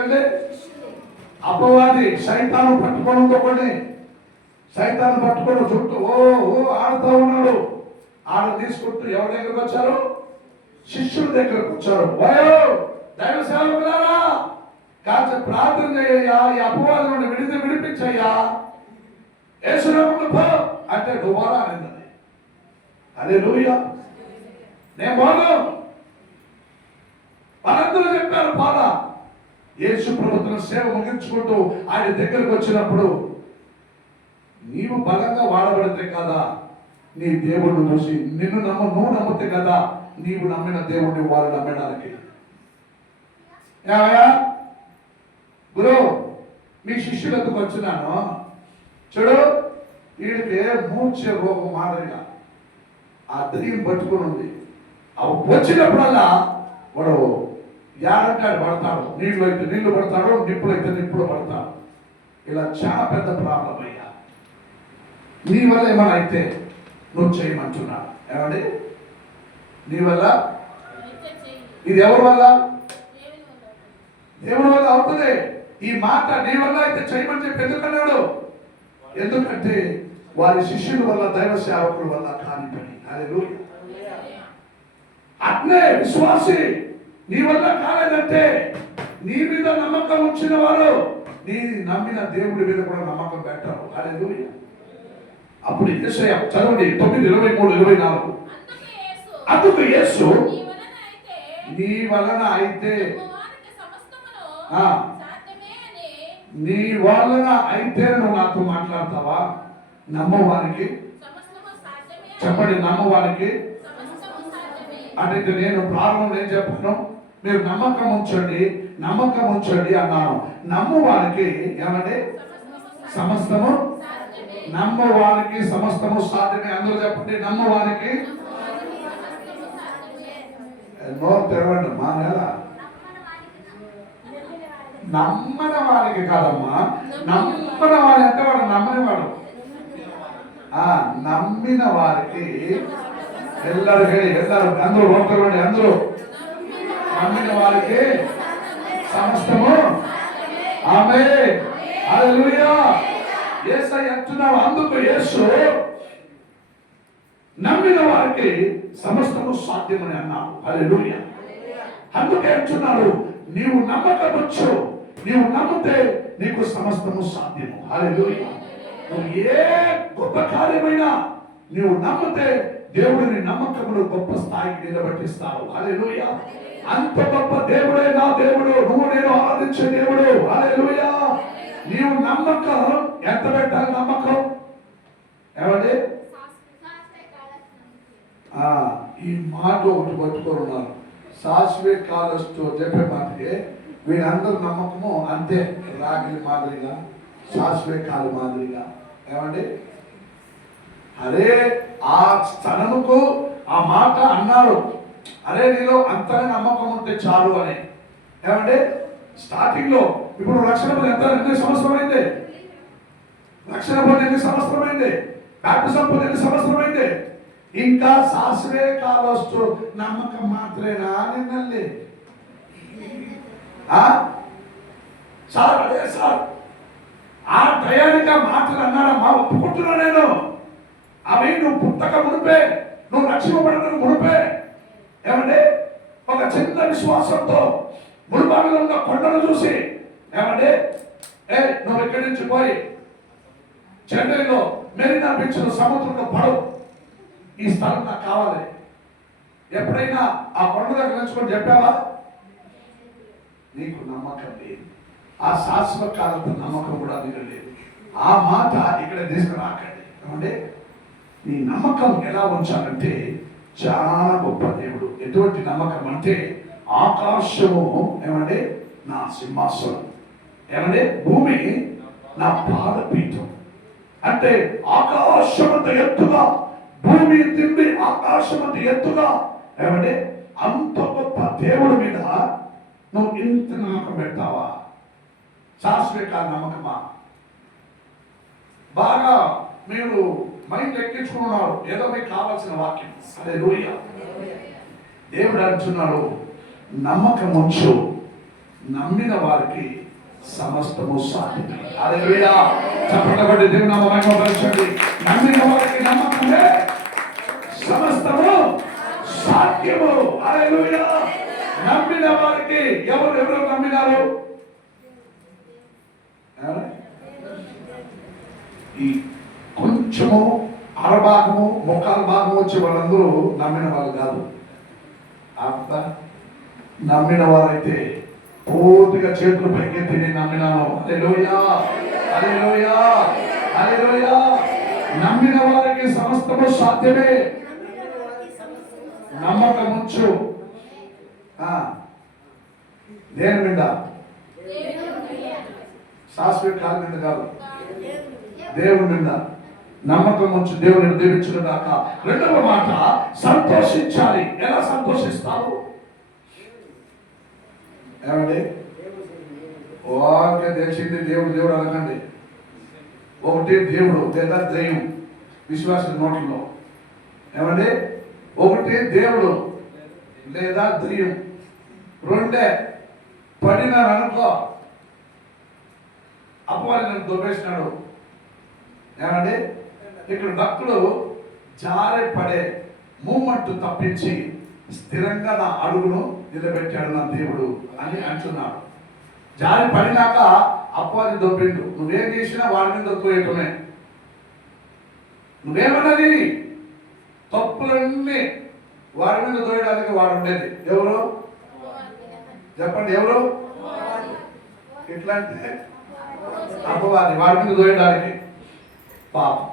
అంటే అపవాది సైతాను పట్టుకొని చుట్టూ ఆడుతూ ఉన్నాడు. ఆడ తీసుకుంటూ ఎవరి దగ్గరకు వచ్చారు? శిష్యుల దగ్గరకు వచ్చారు. దైవ సేవకులారా కాస్త ప్రార్థన చేయ్యా, ఈ అపవాది నుండి విడిపించయ్యా, యేసునామములో అంటే దుబారా అనిందని. హల్లెలూయా. నేను బాగా వాళ్ళందరూ చెప్పారు బాధ. యేసు ప్రభుత్వం సేవ ముగించుకుంటూ ఆయన దగ్గరకు వచ్చినప్పుడు, నీవు బలంగా వాడబడితే కదా నీ దేవుడిని చూసి నువ్వు నమ్మితే కదా నీవు నమ్మిన దేవుడిని వారు నమ్మడానికి. గురు మీ శిష్యులకు వచ్చినాను చూడు, వీడికి మూర్ఛ రోగం మాదిరిగా ఆ దయ్యం పట్టుకుని ఉంది. అవి వచ్చినప్పుడల్లా వాడు యాడంటాడు పడతాడు, నీళ్ళు అయితే నీళ్లు పడతాడు, నిప్పులు అయితే నిప్పులు పడతాడు. ఇలా చాలా పెద్ద ప్రాబ్లం అయ్యా. నీ వల్ల ఏమైనా అయితే నువ్వు చేయమంటున్నాడు. ఏమండి, నీ వల్ల ఇది ఎవరి వల్ల? దేవుడి వల్ల అవుతుంది. ఈ మాట నీ వల్ల అయితే చేయమని చెప్పి ఎందుకన్నాడు? ఎందుకంటే వారి శిష్యుల వల్ల, దైవ సేవకుల వల్ల కాని పని. హల్లెలూయా. అట్నే విశ్వాసి నీ వల్ల కాలేదంటే నీ మీద నమ్మకం ఉంచిన వారు నీ నమ్మిన దేవుడి మీద కూడా నమ్మకం పెట్టారు. హల్లెలూయా. అప్పుడు యేసయ్య చదవండి 9:23-24. అందుకు యేసు నీ వలన అయితే నీ వలన అయితే నువ్వు నాతో మాట్లాడతావా? నమ్మవానికి చెప్పండి, నమ్మవానికి అంటే నేను ప్రారంభంలో ఏం చెప్పాను? మీరు నమ్మకం ఉంచండి అన్నాను. నమ్మవానికి ఏమంటే సమస్తము, నమ్మవానికి సమస్తము సాధ్యమే. అందరూ చెప్పండి, నమ్మవానికి. నోరు తెరవండి మా నెల. నమ్మని వారికి కాదమ్మా, నమ్మని వారి అంటే వాడు నమ్మని వాడు. నమ్మిన వారికి అందరూ నోరు తెరవండి. అందరూ నమ్మిన వారికి సమస్తము. ఆమేన్. హల్లెలూయా. యేసయ్య అంటున్నాడు, అందుకు యేసు నమ్మిన వారికి సమస్తము సాధ్యమని అన్నాడు. హల్లెలూయా. అందుకే అంటున్నాడు, నీవు నమ్మకవచ్చు, నీవు నమ్మితే నీకు సమస్తము సాధ్యము. హల్లెలూయా. నువ్వు ఏ గొప్ప కార్యమైనా నీవు నమ్మితే దేవుడిని నమ్మకములు గొప్ప స్థాయికి నిలబెట్టిస్తావు. హల్లెలూయా. అంత గొప్ప దేవుడే నా దేవుడు, నువ్వు నేను ఆరాధించే దేవుడు. హల్లెలూయా. నీవు నమ్మకం ఎంత పెట్టాలి? నమ్మకం ఏమండి? ఈ మాట ఒకటి పట్టుకోరున్నారు. శాశ్వత కాలస్తు చెప్పే మాటకి వీళ్ళందరూ నమ్మకము అంతే, రాగిలి మాదిరిగా, శాశ్వత కాల మాదిరిగా. ఏమండి? అరే ఆ స్థలముకు ఆ మాట అన్నారు, అరే నీలో అంతనే నమ్మకం ఉంటే చాలు అని. ఏమంటే స్టార్టింగ్ లో ఇప్పుడు రక్షణ ఎన్ని సంవత్సరం అయింది? రక్షణ పొంది ఎన్ని సంవత్సరం అయింది? బాప్టిజం పొంది ఎన్ని సంవత్సరం అయింది? ఇంకా శాశ్వత కాలస్తు నమ్మకం మాత్రేనా నిన్నల్లి? సార్ అదే సార్ ఆ టయానికి మాటలు అన్నాడమ్మా, ఒప్పుకుంటున్నా నేను. అవి నువ్వు పుట్టక మునిపే, నువ్వు రక్షింపబడక మునిపే. ఏమంటే ఒక చిన్న విశ్వాసంతో మునుభాగంలో ఉన్న కొండను చూసి, ఏమంటే నువ్వు ఇక్కడి నుంచి పోయి చెన్నైలో మెరీనా బీచ్ సముద్రంలో పడవు, ఈ స్థలం నాకు కావాలి. ఎప్పుడైనా ఆ కొండ దగ్గర నిలుచుకొని చెప్పావా? నీకు నమ్మకం లేదు. ఆ శాశ్వత కాలంతో నమ్మకం కూడా దగ్గర లేదు. ఆ మాట ఇక్కడ తీసుకురాకండి. ఏమంటే నీ నమ్మకం ఎలా ఉంచాలంటే చాలా గొప్ప దేవుడు. ఎటువంటి నమ్మకం అంటే ఆకాశము ఏమంటే నా సింహాసనం, ఏమంటే భూమి నా పాదపీఠం. అంటే ఆకాశమంత ఎత్తుగా, భూమి తిండి ఆకాశమంత ఎత్తుగా, ఏమంటే అంత గొప్ప దేవుడి మీద నువ్వు ఇంత నమ్మకం పెడతావా? శాశ్వత నమ్మకమా? బాగా మీరు మైండ్ ఎక్కించుకున్నారు, ఏదో మీకు కావాల్సిన వాక్యం. హల్లెలూయా. దేవుడు అంటున్నాడు, నమ్మకం ఉంచు, నమ్మిన వారికి సమస్తము సాధ్యమే. హల్లెలూయా. చెప్పబడి దేవుని నామమున మహిమపరచండి. నమ్మిన వారికి నమ్మకమే సమస్తము సాధ్యము. హల్లెలూయా. నమ్మిన వారికి ఎవరు నమ్మినారు? ఈ కొంచెము అరభాగము ముక్కాల భాగం వచ్చే వాళ్ళందరూ నమ్మిన వాళ్ళు కాదు. నమ్మిన వారైతే పూర్తిగా చేతులు పైకెత్తి నేను నమ్మినాను. హల్లెలూయా, హల్లెలూయా, హల్లెలూయా. నమ్మిన వారికి సమస్తము సాధ్యమే. నమ్మకం ఉంచు. దేని మీద? శాశ్వత కాలం మీద కాదు, దేవుని మీద నమ్మకం ఉంచి దేవుని దీవించిన దాకా. రెండవ మాట, సంతోషించాలి. ఎలా సంతోషిస్తావు? ఏమండి? ఓకే తెలిసింది దేవుడు దేవుడు అనకండి. ఒకటి దేవుడు లేదా దైవం విశ్వాసం నోట్లో. ఏమండి? ఒకటి దేవుడు లేదా దైవం, రెండే పడినారనుకో అపవాది నన్ను దొబ్బేసినాడు. ఏమండి? ఇక్కడ భక్తుడు జారే పడే మూమెంట్ తప్పించి స్థిరంగా నా అడుగును నిలబెట్టాడు నా దేవుడు అని అంటున్నాడు. జారి పడినాక అపవాది దొబ్బిండు. నువ్వేం చేసినా వాడి మీద దొబ్బేయటమే. నువ్వేమన్నది తప్పులన్నీ వాడి మీద దోయడానికి వాడు ఉండేది. ఎవరు చెప్పండి? ఎవరు? ఎట్లా అంటే అపవాది వాడి మీద దోయడానికి. పాపం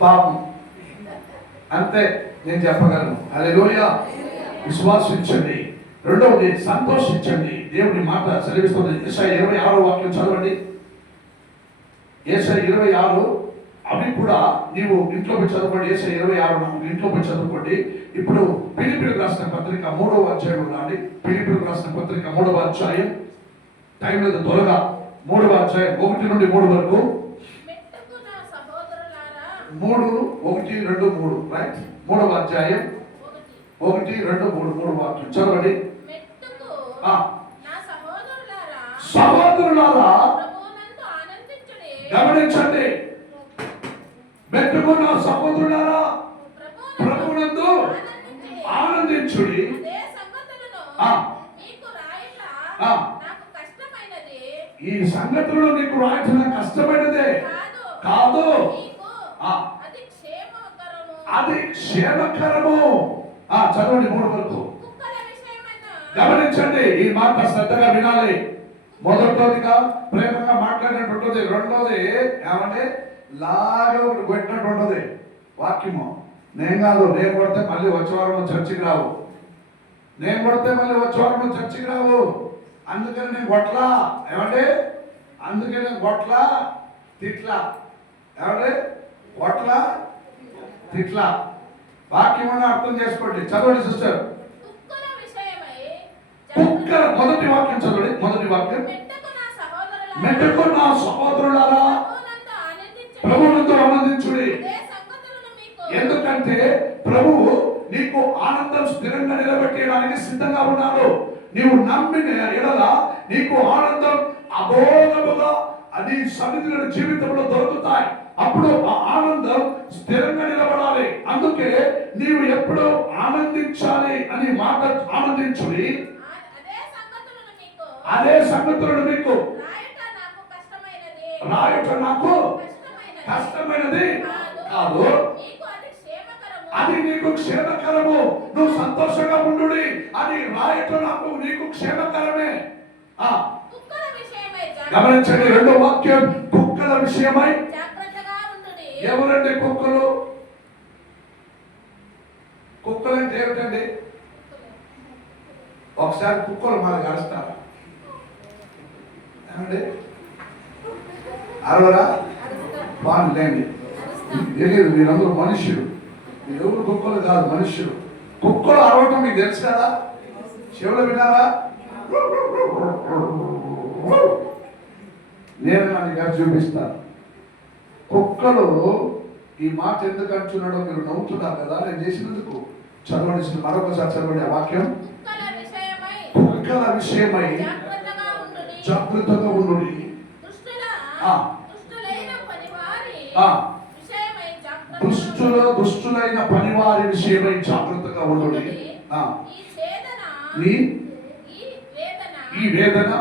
పాపం అంతే నేను చెప్పగలను. హల్లెలూయా. విశ్వాసించండి. రెండవది సంతోషించండి. దేవుని మాట సెలవిస్తుంది. యెషయా 26 వాక్యం చదవండి. యెషయా 26 అవి కూడా నీవు ఇంట్లో పోయి చదువుకోండి. యెషయా 26 ఇంట్లో పోయి చదువుకోండి. ఇప్పుడు ఫిలిప్పీయులకు రాసిన పత్రిక 3వ అధ్యాయం రాండి. ఫిలిప్పీయులకు రాసిన పత్రిక 3వ అధ్యాయం, టైం లేదు త్వరగా. 3వ అధ్యాయం 1 నుండి 3 వరకు. 3, 1, 2, 3 రైట్. 3వ అధ్యాయం 1, 2, 3 వాక్యం చదవండి. సహోదరులారా గమనించండి. మెట్టుకున్న సహోదరులారా ప్రభువునందు ఆనందించుడి. ఈ సంగతులు నీకు రాయటం కష్టమైనదే కాదు, అది క్షేమకరము. చదవండి 3 వరకు. గమనించండి, ఈ మాట శ్రద్ధగా వినాలి. మొదటిగా ప్రేమగా మాట్లాడినట్టు, రెండోది ఏమంటే లాగా ఒకటి కొట్టినట్టు ఉంటుంది వాక్యము. నేను కాదు, నేను కొడితే మళ్ళీ వచ్చే వారం చర్చికి రావు, నేను కొడితే మళ్ళీ వచ్చే వారం చర్చికి రావు. అందుకని నేను కొట్లా, ఏమంటే అందుకని నేను కొట్లా తిట్లా, ఏమంటే కొట్లా తిట్లా. వాక్యం అర్థం చేసుకోండి. చదవండి సిస్టర్. కుక్కల మొదటి వాక్యం చదవండి. మొదటి వాక్యం, మెట్టుకు నా సహోదరులారా ప్రభువునందు ఆనందించుడి. ఎందుకంటే ప్రభువు నీకు ఆనందం స్థిరంగా నిలబెట్టడానికి సిద్ధంగా ఉన్నాడు. నీవు నమ్మిన ఎడల నీకు ఆనందం అమోఘముగా అది సన్నిధిలో జీవితంలో దొరుకుతాయి. అప్పుడు ఆ ఆనందం స్థిరంగా నిలబడాలి. అందుకే నీవు ఎప్పుడూ ఆనందించాలి అని మాట. ఆనందించుడి, అదే సంగతులను మీకు రాయట నాకు కష్టమైనది కాదు, అది నీకు క్షేమకరము. నువ్వు సంతోషంగా ఉండు, అది రాయట నాకు నీకు క్షేమకరమే. గమనించండి, రెండో వాక్యం కుక్కల విషయమై. ఎవరండి కుక్కలు? కుక్కలు అంటే ఏమిటండి? ఒకసారి కుక్కలు మనకు అరుస్తారా? ఏమండి అరవరా? బాగుందండి. తెలియదు, మీరందరూ మనుష్యులు, మీరెవరు కుక్కలు కాదు, మనుష్యులు. కుక్కలు అరవటం మీకు తెలుసు కదా, చెవులు వినారా? నేను నాకు గారు చూపిస్తాను. కుక్కలు ఈ మాట ఎందుకు అంటున్నాడో మీరు నవ్వుతున్నారు కదా, నేను చేసినందుకు. చదవండి, మరొకసారి చదవండి ఆ వాక్యం. కుక్కల విషయమై జాగ్రత్తగా ఉండు, దుష్టులైన పనివారి విషయమై జాగ్రత్తగా ఉండు. ఈ వేదన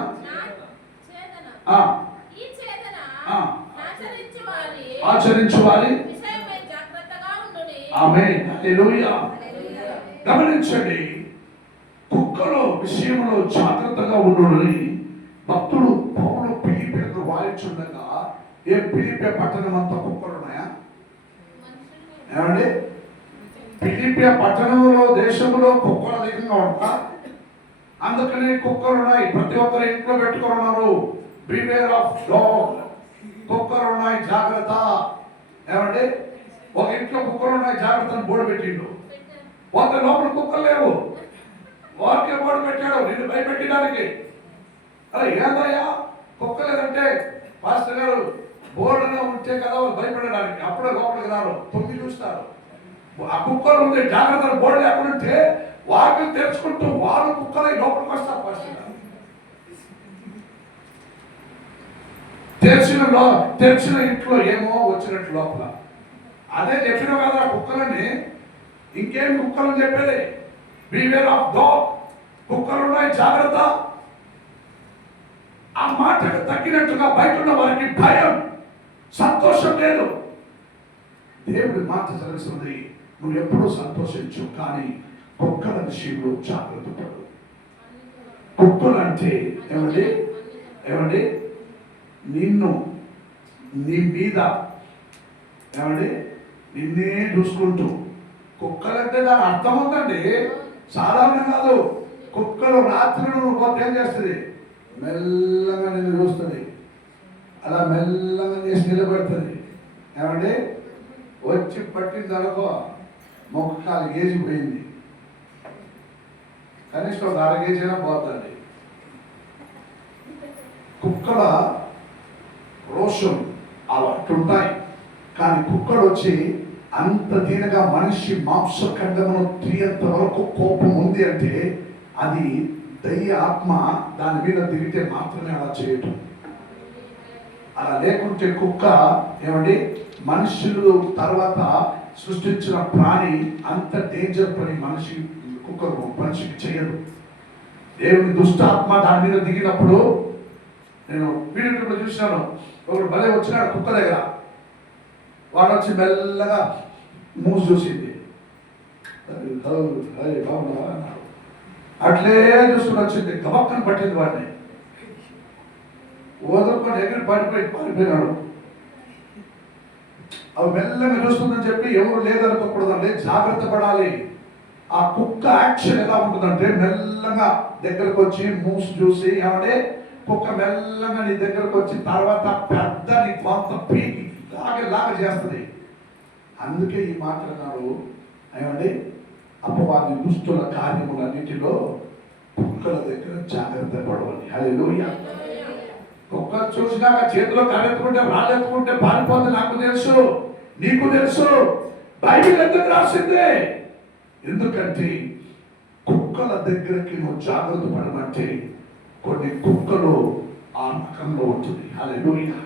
ఆచరించు వారి. ఆమేన్, హల్లెలూయా. గమనించండి, కుక్కల విషయంలో జాగ్రత్తగా ఉండు. భక్తుడు పౌలు పిలిపిలకు వాయించుండగా, ఏ పిలిపే పట్టణం అంతా కుక్కలు ఉన్నాయా? ఏమండి, పిలిపే పట్టణంలో దేశంలో కుక్కలు అధికంగా ఉంటా. అందుకని కుక్కలు ఉన్నాయి, ప్రతి ఒక్కరు ఇంట్లో పెట్టుకున్నారు. Beware of dog. కుక్కలు ఉన్నాయి, జాగ్రత్త. ఏమండి, ఒక ఇంట్లో కుక్కలు ఉన్నాయి, జాగ్రత్తను బోర్డు పెట్టిండు. ఒక లోపల కుక్కలు లేవు, వారికే బోర్డు పెట్టాడు నిన్ను భయపెట్టడానికి. అరే ఏందయ్యా కుక్క లేదంటే, పాస్టర్ గారు బోర్డులో ఉంటే కదా వాళ్ళు భయపడడానికి, అప్పుడే లోపలికి రారు, తొమ్మిది చూస్తారు. ఆ కుక్కలు ఉంది, జాగ్రత్తలు బోర్డు లేకుంటే వాటిని తెరుచుకుంటూ వాళ్ళు కుక్కలై లోపలికి వస్తారు. పాస్టర్ గారు తెరిచిన ఇంట్లో ఏమో వచ్చినట్టు లోపల. అదే చెప్పిన కదా కుక్కలని, ఇంకేం కుక్కలని చెప్పేది. Beware of dog. కుక్కలు ఉన్నాయి, జాగ్రత్త. ఆ మాటకు తగ్గినట్టుగా బయట ఉన్న వారికి భయం, సంతోషం లేదు. దేవుడి మాట తెలుస్తుంది, నువ్వు ఎప్పుడూ సంతోషించు, కానీ కుక్కల విషయంలో జాగ్రత్త పడు. కుక్కలు అంటే ఏమండి, ఏమండి నిన్ను, నీ మీద ఏమండి నిన్నే చూసుకుంటూ. కుక్కలంటే దాని అర్థం ఉందండి, సాధారణ కాదు. కుక్కలు రాత్రి నువ్వు కొత్త ఏం చేస్తుంది, మెల్లగా నిన్ను చూస్తుంది, అలా మెల్లగా చేసి నిలబెడుతుంది. ఏమంటే వచ్చి పట్టింది అనుకో, మొక్కకాలు గేజీ పోయింది, కనీసం ఒక 1/2 కేజీ అయినా పోతుంది. కుక్కల రోషం అట్టుంటాయి, కానీ కుక్కలు వచ్చి అంత దీనిగా మనిషి మాంసఖండమును తీయంత వరకు కోపం ఉంది అంటే అది దయ్య ఆత్మ దాని మీద తిరిగితే మాత్రమే అలా చేయటం. అలా లేకుంటే కుక్క ఏమండి మనుషులు తర్వాత సృష్టించిన ప్రాణి అంత డేంజర్ పని మనిషికి చేయదు. దేవుని దుష్టాత్మ దాని మీద దిగినప్పుడు, నేను వీడియోలో చూసినాను, ఒకడు భలే వచ్చినాడు కుక్క దగ్గర. వాడు వచ్చి మెల్లగా మూసి చూసింది, బాగున్నావా అన్నాడు. అట్లే చూసుకుని వచ్చింది, గమక్కను పట్టింది వాడిని, వదులుకొని ఎగిరి పారిపోయినాడు. అవి మెల్లగా చూస్తుందని చెప్పి ఎవరు లేదనుకోకూడదండి, జాగ్రత్త పడాలి. ఆ కుక్క యాక్షన్ ఎలా ఉంటుందంటే మెల్లగా దగ్గరకు వచ్చి మూసి చూసి, ఏమంటే కుక్క మెల్లగా నీ దగ్గరకు వచ్చి తర్వాత పెద్ద నీ కొంత పీకి లాగా చేస్తుంది. అందుకే ఈ మాట్లాడినారు, ఏమండి అపవాది దుస్తుల కార్యములన్నిటిలో కుక్కల దగ్గర జాగ్రత్త పడవాలి. హల్లెలూయా. కుక్క చూసినాక చేతిలో కరెత్తుకుంటే రాళ్ళెత్తుకుంటే పారిపోతే నాకు తెలుసు, నీకు తెలుసు. బైబిల్ ఎందుకు రాసిందే? ఎందుకంటే కుక్కల దగ్గరికి నువ్వు జాగ్రత్త పడమంటే కొన్ని కుక్కలు ఆ రకంలో ఉంటుంది. హల్లెలూయా.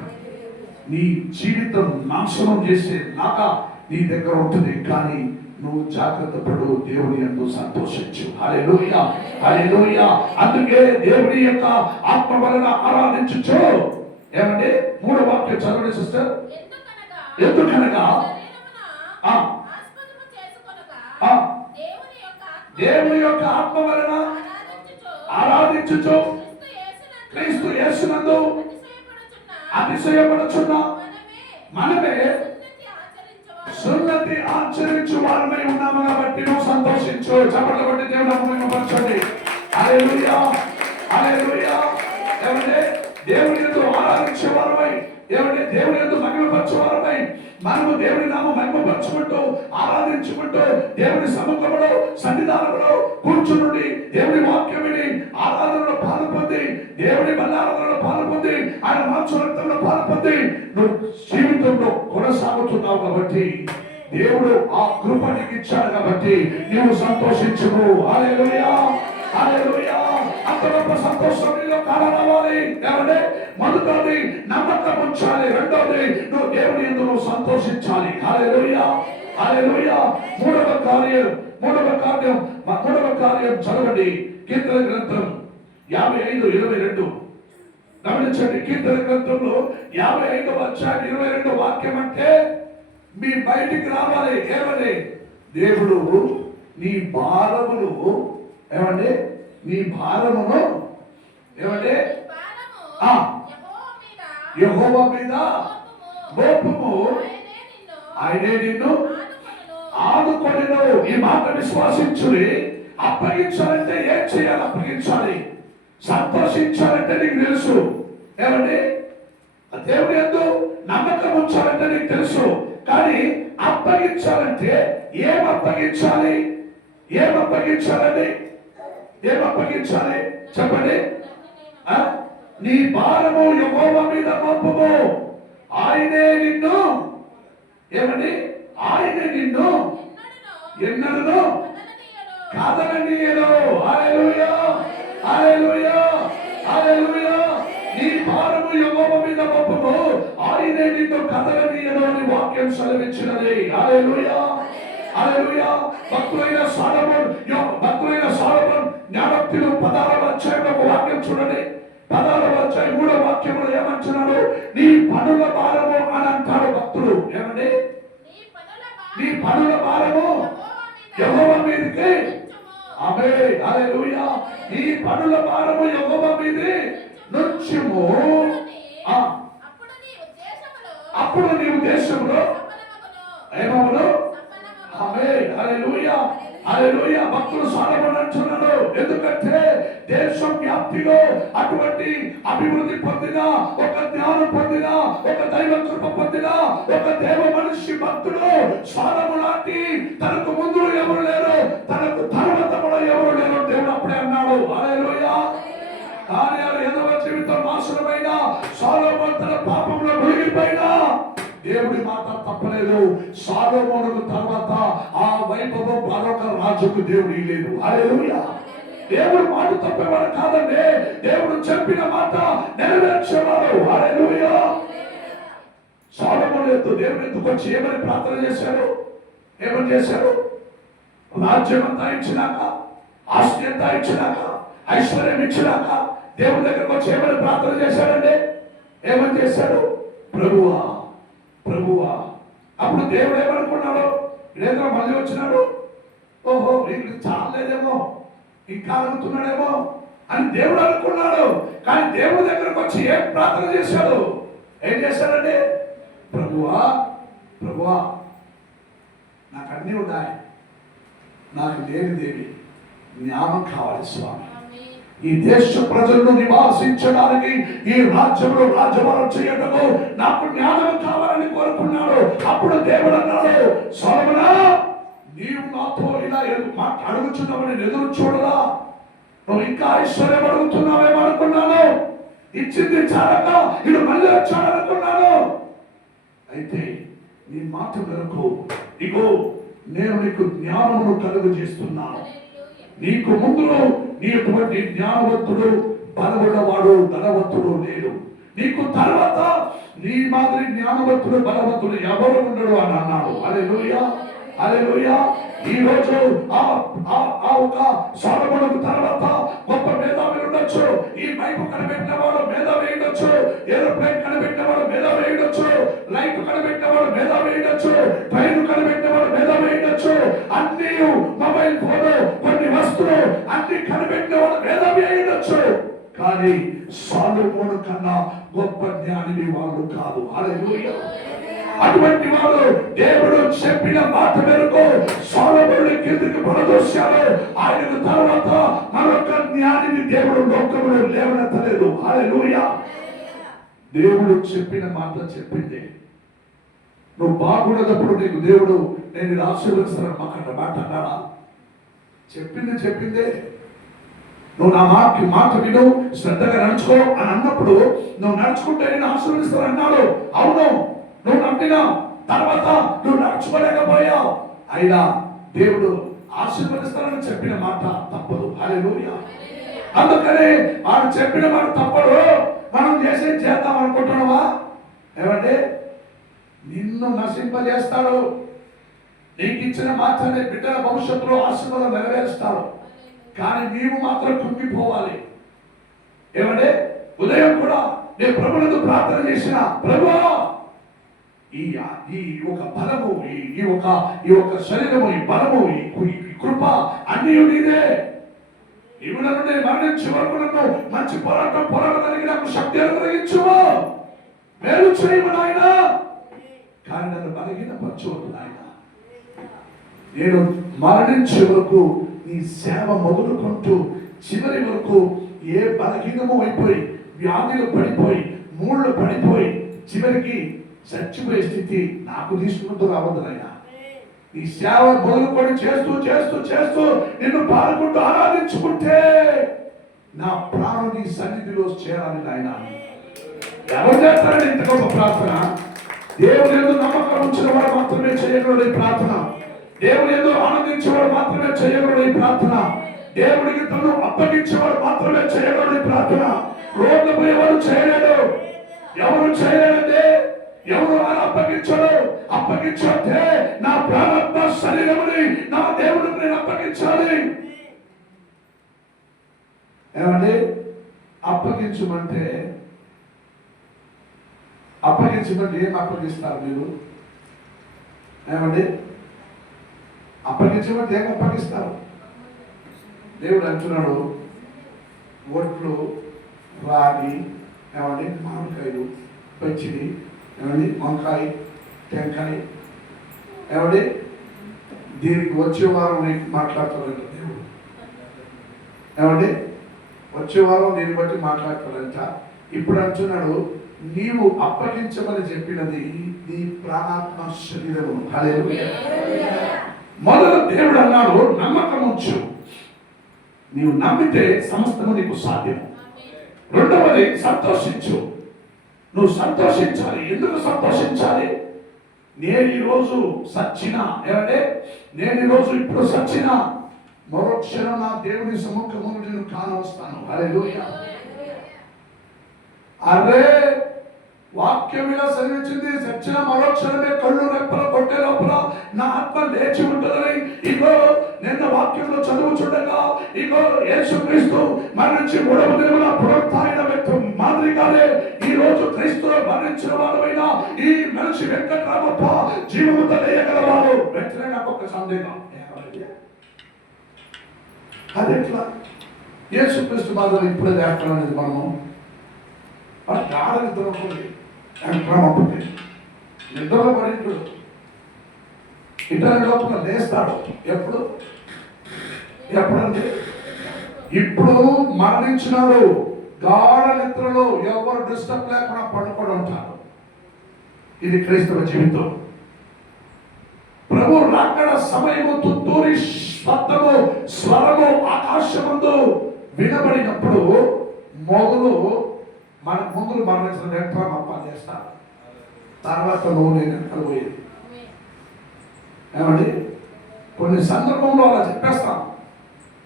నీ జీవితం నాశనం చేసే లాగా నీ దగ్గర ఉంటుంది, కానీ నువ్వు జాగ్రత్త పడు, దేవుని యందు సంతోషించు. హల్లెలూయా, హల్లెలూయా. అందుకే దేవుని యొక్క ఆత్మ వలన ఆరాధించుచు. ఏమంటే 3వ వాక్యం చదవండి సిస్టర్. ఎందుకనగా దేవుని యొక్క ఆత్మ వలన ఆరాధించుచు క్రీస్తు యేసునందు అతిశయపడుచున్న మనమే సున్నతి ఆచరించు వారమై ఉన్నాము కాబట్టి నువ్వు సంతోషించు. చప్పట్లు కొట్టి దేవుని మహిమపరచండి. హల్లెలూయా, హల్లెలూయా. ఏమంటే దేవుని యందు ఆరాధించే వారమై, ఏమంటే దేవుని యందు మహిమపరచే వారమై మనము దేవుని నామం మహిమపరచుకుంటూ ఆరాధించుకుంటూ దేవుని సముఖంలో సన్నిధానంలో కూర్చుని దేవుని వాక్యం విని ఆరాధనలో పాల్పొంది, దేవుని బల్లారాధనలో పాల్పొంది, ఆయన మాంసరక్తంలో పాల్పొంది నువ్వు జీవితంలో కొనసాగుతున్నావు కాబట్టి, దేవుడు ఆ కృప నీకు ఇచ్చాడు కాబట్టి నీవు సంతోషించును. హల్లెలూయా, హల్లెలూయా. అంత గొప్ప సంతోషం నీలో కారణాలి. ఏమంటే మొదటిది నమ్మకం ఉంచాలి, రెండోది నువ్వు దేవుని యందు నువ్వు సంతోషించాలి. హల్లెలూయా, హల్లెలూయా. మూడవ కార్యం చదవండి. కీర్తన గ్రంథం 55:22 గమనించండి. కీర్తన గ్రంథంలో 55వ అధ్యాయం 22వ వాక్యం అంటే మీ బయటికి రావాలి. ఏమని? దేవుడు నీ భారమును, ఏమంటే నీ భారమును, ఏమంటే యెహోవా మీద మోపుము, ఆయనే నిన్ను ఆదుకొనెను. ఈ మాట విశ్వాసించుడి. అప్పగించాలంటే ఏం చేయాలి? అప్పగించాలి. సంతోషించాలంటే నీకు తెలుసు. ఏమంటే దేవుని యందు నమ్మకం ఉంచాలంటే నీకు తెలుసు. కానీ అప్పగించాలంటే ఏం అప్పగించాలి? ఏం అప్పగించాలండి? ఏం అప్పగించాలి చెప్పండి. నీ భారము యెహోవా మీద మోపుము, ఆయనే నిన్ను, ఏమండి ఆయనే నిన్ను ఎన్నడూ కదలనీయడు. హల్లెలూయా, హల్లెలూయా, హల్లెలూయా. నీ భారము యెహోవా మీద మోపుము, ఆయనే నిన్ను కదలనీయడు అని వాక్యం సెలవిచ్చినది. హల్లెలూయా, హల్లెలూయా. భక్తులైన సొలొమోను జ్ఞానోక్తులు 16వ అధ్యాయంలో ఒక వాక్యం చూడండి. 16వ అధ్యాయం 3వ వాక్యంలో ఏమంటున్నాడు? నీ పనుల భారము అని అంటాడు భక్తుడు. ఏమండి? నీ పనుల భారము యెహోవా మీదకి. ఆమేన్, హల్లెలూయా. నీ పనుల భారము యెహోవా మీదే నుంచుము, అప్పుడు నీవు దేశంలో ఏమవును? ఆమేన్, హల్లెలూయా, హల్లెలూయా. భక్తులు సొలొమోను అంటున్నాడు, ఎందుకంటే దేశం వ్యాప్తిలో అటువంటి అభివృద్ధి పొందిన, ఒక జ్ఞానం పొందిన, ఒక దైవ కృప పొందిన ఒక దేవ మనిషి భక్తుడు సొలొమోను లాంటి తనకు ముందు ఎవరు లేరు, తనకు తర్వాత కూడా ఎవరు లేరు. దేవుడు అప్పుడే అన్నాడు. హల్లెలూయా. కానీ ఎదవ జీవితం నాశనమైన సొలొమోను తన పాపంలో మునిగిపోయినా దేవుడి మాట తప్పలేదు. సొలొమోను తర్వాత ఆ వైభవం మరొక రాజుకు దేవుడు లేదు. హల్లెలూయా. దేవుడు మాట తప్పేవాడు కాదండి, దేవుడు చెప్పిన మాట నెరవేర్చేవాడు. హల్లెలూయా. సొలొమోను దేవుడు ఎందుకు వచ్చి ఏమని ప్రార్థన చేశాడు? ఏమని చేశాడు? రాజ్యం అంతా ఇచ్చినాక, ఆస్తి అంతా ఇచ్చినాక, ఐశ్వర్యం ఇచ్చినాక దేవుడి దగ్గరకు వచ్చి ఏమని ప్రార్థన చేశాడండి? ఏమని చేశాడు? ప్రభువా, ప్రభువా. అప్పుడు దేవుడు ఏమనుకున్నాడు? ఇదేదో మళ్ళీ వచ్చినాడు, ఓహో వీళ్ళు చాలేదేమో, ఇంకా అడుగుతున్నాడేమో అని దేవుడు అనుకున్నాడు. కానీ దేవుడి దగ్గరకు వచ్చి ఏం ప్రార్థన చేశాడు? ఏం చేశాడంటే, ప్రభువా ప్రభువా నాకు అన్నీ ఉన్నాయి, నాకు లేనిదేవి జ్ఞానం కావాలి స్వామి. ఈ దేశ ప్రజలను నివాసించడానికి, ఈ రాజ్యంలో రాజ్యభారం చేయటకు నాకు జ్ఞానం కావాలని కోరుకున్నాడు. అప్పుడు దేవుడు అన్నాడు, సొలొమోనా నీవు నాతో ఇలా అడుగుచున్నావని ఎదురు చూడరా, నువ్వు ఇంకా ఐశ్వర్యం అడుగుతున్నావేమో అనుకున్నాను, ఇచ్చింది చాలక ఇది మళ్ళీ వచ్చాడనుకున్నాను. అయితే నీ మాట మేరకు ఇగో నేను నీకు జ్ఞానమును కలుగు చేస్తున్నాను. నీకు ముందులో నీటువంటి జ్ఞానవంతుడు బలమున్నవాడు ధనవంతుడు లేడు, నీకు తర్వాత నీ మాదిరి జ్ఞానవంతుడు బలవంతుడు ఎవరు ఉండడు అని అన్నాడు. హల్లెలూయా హల్లెలూయా. ఈ రోజు ఆ ఒక సొలొమోనుకు తర్వాత గొప్ప మేధావి ఉండొచ్చు, ఈ మైకు కనిపెట్టిన వాడు మేధావి ఉండొచ్చు, ఏరోప్లేన్ కనిపెట్టిన వాడు మేధావి ఉండొచ్చు, లైట్ కనిపెట్టిన వాడు మేధావి ఉండొచ్చు, ట్రైన్ కనిపెట్టిన వాడు మేధావి ఉండొచ్చు, అన్ని మొబైల్ ఫోన్ కొన్ని వస్తువులు అన్ని కనిపెట్టిన వాడు మేధావి ఉండొచ్చు. కానీ సొలొమోను కన్నా గొప్ప జ్ఞాని వాళ్ళు కాదు. హల్లెలూయా. అటువంటి వాడు దేవుడు చెప్పిన మాట మేరకు సొలొమోనుని కిందికి పడదోశాడు. ఆయన తర్వాత మరొక జ్ఞానిని దేవుడు లోకములో లేవనెత్తలేదు. హల్లెలూయా. దేవుడు చెప్పిన మాట చెప్పింది. నువ్వు బాగున్నప్పుడు నీకు దేవుడు నేను ఆశీర్వదిస్తాను మాట అన్నాడా? చెప్పిందే. నువ్వు నా మాట విను, శ్రద్ధగా నడుచుకో అని అన్నప్పుడు నువ్వు నడుచుకుంటే నేను ఆశీర్వదిస్తాను అన్నాడు. అవును, నువ్వు నమ్మినా తర్వాత నువ్వు నడుచుకోలేకపోయావు, అయినా దేవుడు ఆశీర్వదిస్తానని చెప్పిన మాట తప్పదు. హల్లెలూయా. అందుకనే ఆయన చెప్పిన మాట తప్పడు. మనం చేద్దాం అనుకుంటున్నావా? ఏమంటే నిన్ను నశింపజేస్తాడు. నీకు ఇచ్చిన మాటనే బిడ్డల భవిష్యత్తులో ఆశీర్వాదం నెరవేరుస్తాడు. కానీ నీవు మాత్రం కుంగిపోవాలి. ఏమంటే ఉదయం కూడా నేను ప్రభువుతో ప్రార్థన చేసిన, ప్రభువా ఈ ఒక బలము, ఈ ఒక శరీరము, ఈ బలము, ఈ కృప అన్నీ నీదే. నీవు నన్ను నేను మరణించే వరకు నన్ను మంచి పోరాటం నాకు శక్తి అనుగ్రహించు, మేలు చేయము నాయన. కానీ నన్ను బలహీనపరచవద్దు నాయన. నేను మరణించే వరకు నీ సేవ మొదలుకుంటూ చివరి వరకు ఏ బలహీనము అయిపోయి, వ్యాధులు పడిపోయి, మూళ్ళు పడిపోయి, చివరికి చచ్చిపోయే స్థితి నాకు తీసుకుంటూ రావద్దు నాయన. నీ సేవ మొదలుకొని చేస్తూ చేస్తూ చేస్తూ నిన్ను పాల్గొంటూ ఆరాధించుకుంటే నా ప్రాణం నీ సన్నిధిలో చేరాలి నాయన. ఎవరు చేస్తారని ఇంత గొప్ప ప్రార్థన? దేవుడు ఏదో నమ్మకం ఉంచిన వాడు మాత్రమే చేయగలడు ఈ ప్రార్థన. దేవుడు ఏదో ఆనందించేవాడు మాత్రమే చేయగలడు ఈ ప్రార్థన. దేవుడికి తను అప్పగించేవాడు మాత్రమే చేయగలడు ఈ ప్రార్థన. రోడ్లు పోయేవాడు చేయలేడు. ఎవరు చేయలేదంటే ఎవరు అని అప్పగించే నా ప్రారంభ శరీరముని నా దేవుడికి నేను అప్పగించాలి. ఏమండి అప్పగించమంటే ఏం అప్పగిస్తారు మీరు? ఏమండి అప్పగించమంటే ఏం అప్పగిస్తారు? దేవుడు అంటున్నాడు, ఒట్లు, రాగి, ఏమండి మామిడికాయలు, పచ్చిడి, ఏమండి వంకాయ, టెంకాయ, ఏమండి దీనికి వచ్చే వారం నేను మాట్లాడతాడంట దేవుడు. ఏమండి వచ్చే వారం నేను బట్టి మాట్లాడతాడంట. ఇప్పుడు అంటున్నాడు, నీవు అప్పగించమని చెప్పినది నీ ప్రాణాత్మ శరీరము. హల్లెలూయా. మొదలు దేవుడు అన్నాడు, నమ్మకం ఉంచు. నీవు నమ్మితే సమస్తము నీకు సాధ్యం. రెండవది సంతోషించు. నువ్వు సంతోషించాలి. ఎందుకు సంతోషించాలి? నేను ఈరోజు సచ్చినా, ఏమంటే నేను ఈరోజు ఇప్పుడు సచ్చినా మరో క్షణం నా దేవుని సముఖమును నేను కానవస్తాను. హల్లెలూయా. అరే వాక్యం ఇలా సెలవించింది, సచ్చిన మరో క్షణమే కళ్ళు రెప్పల కొట్టే లోపల నా ఆత్మ లేచి ఉంటుందని. ఇగో నిన్న వాక్యంలో చదువుచుండగా ఇగో యేసుక్రీస్తు మరణించి 3వ దినమున పునరుత్థాన వ్యక్తి మాదిరిగానే ఈ రోజు క్రీస్తులో మరణించిన వాడైన ఈ మనిషి వెంకటరామప్ప జీవముతో లేయగలవాడు. వెంటనే నాకు ఒక సందేహం, అది ఎట్లా? యేసుక్రీస్తు బాధలు ఇప్పుడే చేస్తాం అనేది మనము గాఢ నిద్రపోయి అప్పుడే నిద్రలో పడి ఇతర లోపల లేస్తాడు. ఎప్పుడంటే ఇప్పుడు మరణించినాడు. గాఢ నిద్రలో ఎవరు డిస్టర్బ్ లేకుండా పడుకొని ఉంటారు. ఇది క్రైస్తవ జీవితం. ప్రభు రాకడ సమయము తుత్తూరి శబ్దము స్వరము ఆకాశమందు వినబడినప్పుడు మొదలు మరణించిన వెంటనే అప్ప చేస్తారు. తర్వాత నువ్వు నేను ఎక్కడ పోయేది ఏమండి? కొన్ని సందర్భంలో అలా చెప్పేస్తాం.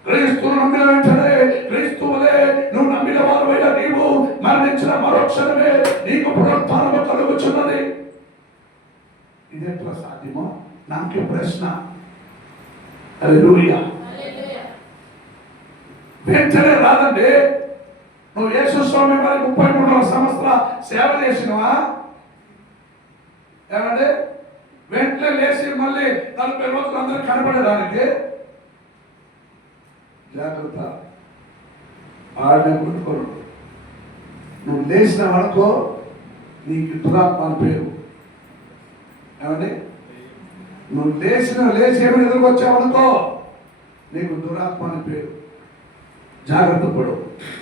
క్రీస్తువు నమ్మిన వెంటనే క్రీస్తువులే నువ్వు నమ్మిన వారువైన నీవు మరణించిన మరో క్షణమే నీకు పునరుత్థానము కలుగుచున్నది. ఇది ఎట్లా సాధ్యమో నాకు ప్రశ్న. హల్లెలూయా. వెంటనే రాదండి. నువ్వు యేసు స్వామి వారి 33 సంవత్సరాల సేవ చేసినవా? ఏమంటే వెంటనే లేచి మళ్ళీ 40 రోజులు అందరూ కనబడడానికి జాగ్రత్త. ఆడనే కొట్టుకోరు. నువ్వు లేచిన వరకు నీకు దురాత్మ అని పేరు. ఏమండి? నువ్వు లేచి ఏమైనా ఎదురుకొచ్చావనుకో నీకు దురాత్మ అని పేరు. జాగ్రత్త పడు.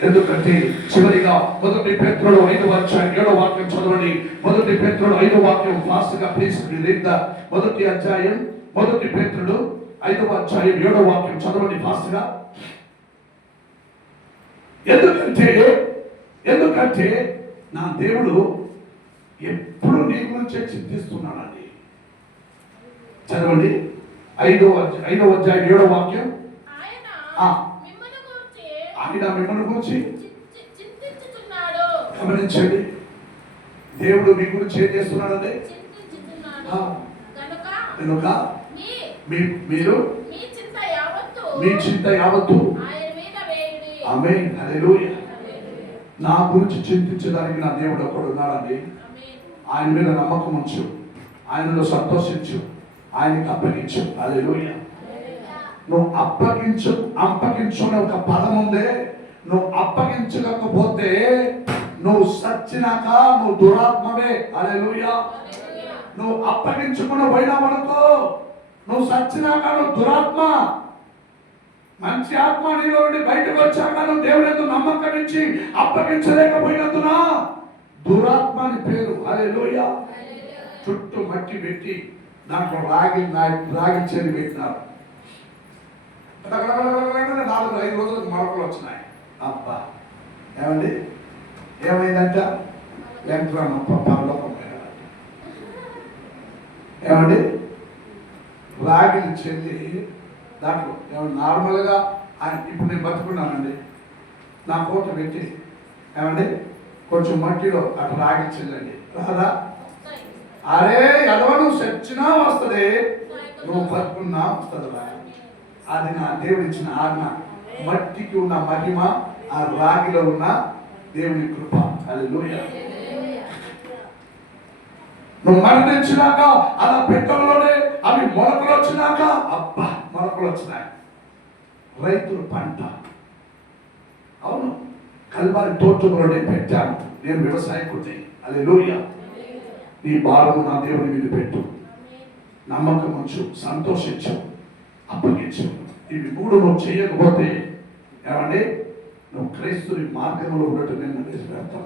ఎందుకంటే చివరిగా 1 పేతురు 5:7 వాక్యం చదవండి. 1 పేతురు 5 వాక్యం ఫాస్ట్ గా ప్లీజ్ రీడ్ ద 1 అధ్యాయం 1 పేతురు 5 అధ్యాయం 7 వాక్యం చదవండి ఫాస్ట్ గా. ఎందుకంటే నా దేవుడు ఎప్పుడు నీ గురించే చింతిస్తున్నానండి. చదవండి 5వ అధ్యాయం 7 వాక్యం. ఆయన మిమ్మల్ని గురించి గమనించండి. దేవుడు మీ గురించి ఏం చేస్తున్నాడండి? కనుక మీరు మీ చింత యావత్తు ఆమేన్ హల్లెలూయా. నా గురించి చింతించడానికి నా దేవుడు ఒకడు ఉన్నాడండి. ఆయన మీద నమ్మకం ఉంచు, ఆయనలో సంతోషించు, ఆయనకి అప్పగించు. హల్లెలూయా. నువ్వు అప్పగించు అనే ఒక పదం ఉందే. నువ్వు అప్పగించకపోతే నువ్వు సచ్చినాక నువ్వు దురాత్మవే. హల్లెలూయా. నువ్వు అప్పగించుకుని పోయినావనుకో నువ్వు సచ్చినాక నువ్వు దురాత్మ. మంచి ఆత్మ నీలో నుండి బయటకు వచ్చాక నువ్వు దేవుని యందు నమ్మకం ఇచ్చి అప్పగించలేకపోయినందున దురాత్మ అని పేరు. హల్లెలూయా. చుట్టూ మట్టి పెట్టి దాంట్లో రాగి చేరి పెట్టినారు. 4-5 రోజులకు మొలకలు వచ్చినాయి. అబ్బా ఏమండి? ఏమైందంట? వెంకటరామప్ప పరలోకం పోయాడు. ఏమండి? రాగిని చెల్లి దాంట్లో నార్మల్గా ఇప్పుడు నేను బతుకున్నానండి. నా ఫోటో పెట్టి ఏమండి కొంచెం మట్టిలో అటు రాగి చెల్లండి రాదా? అరే ఎదవ నువ్వు చచ్చినా వస్తుంది, నువ్వు బతుకున్నా వస్తుంది. అది నా దేవుడు ఇచ్చిన ఆజ్ఞ. మట్టికి ఉన్న మహిమ ఆ రాగిలో ఉన్న దేవుని కృప. హల్లెలూయా. నువ్వు మరణించినాక అలా పెట్టడంలోనే అవి మొలకలు వచ్చినాక అబ్బా మొలకలు వచ్చినాయి. రైతుల పంట. అవును, కల్వారి తోటలో నేను పెట్టాను. నేను వ్యవసాయకుడిని. హల్లెలూయా. నీ భారము నా దేవుని మీద పెట్టు, నమ్మకం ఉంచు, సంతోషించు, అప్పగించు. ఇవి 3 నువ్వు చేయకపోతే ఏమండి నువ్వు క్రైస్తుని మార్గంలో ఉండటమే వ్యర్థం.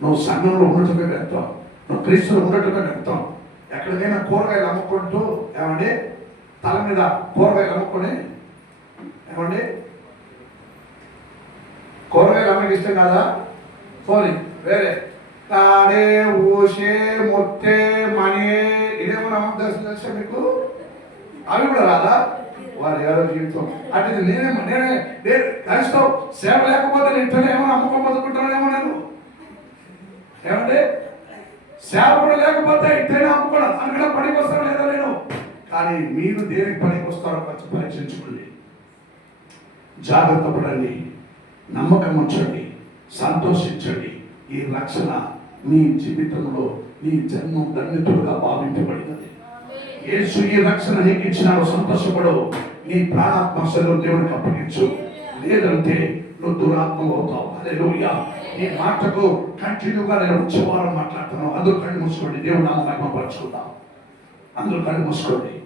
నువ్వు సంఘంలో ఉండటమే వ్యర్థం. నువ్వు క్రీస్తులు ఉండటమే వ్యర్థం. ఎక్కడికైనా కూరగాయలు అమ్ముకుంటూ ఏమండి తల మీద కూరగాయలు అమ్ముకొని ఏమండి కూరగాయలు అమ్మకి ఇష్టం కాదా? పోనీ వేరే తాడే ఊసే మొత్తే మనీ ఇదేమన్నా అమ్మకం తెలుసా మీకు? అవి కూడా రాదా? వారి ఏదో జీవితం అంటే నేనే కలుస్తావు. సేవ లేకపోతే నేను ఇంట్లో ఏమో అమ్మకం బతుకుంటానేమో నేను. ఏమంటే సేవ కూడా లేకపోతే ఇంటనే అమ్ముకోవడం అని కూడా పనికి వస్తాను లేదా నేను. కానీ మీరు దేనికి పనికి వస్తారో కొంచెం పరీక్షించుకోండి. జాగ్రత్త పడండి, నమ్మకం ఉంచండి, సంతోషించండి. ఈ రక్షణ నీ జీవితంలో నీ జన్మం ధన్యతుడుగా భావించబడినది. యేసు ఈ రక్షణ నీకు ఇచ్చినాడు. సంతోషపడు. నీ ప్రాణాత్మ శరీరం దేవునికి అప్పగించు. లేదంటే నువ్వు దురాత్మ అవుతావు. హల్లెలూయా. ఈ మాటకు కంటిన్యూగా నేను వచ్చే వారం మాట్లాడుతున్నాను. అందరూ కళ్ళు మూసుకోండి. దేవుడు నామ మహిమపరచుకుందాం. అందరూ కళ్ళు మూసుకోండి.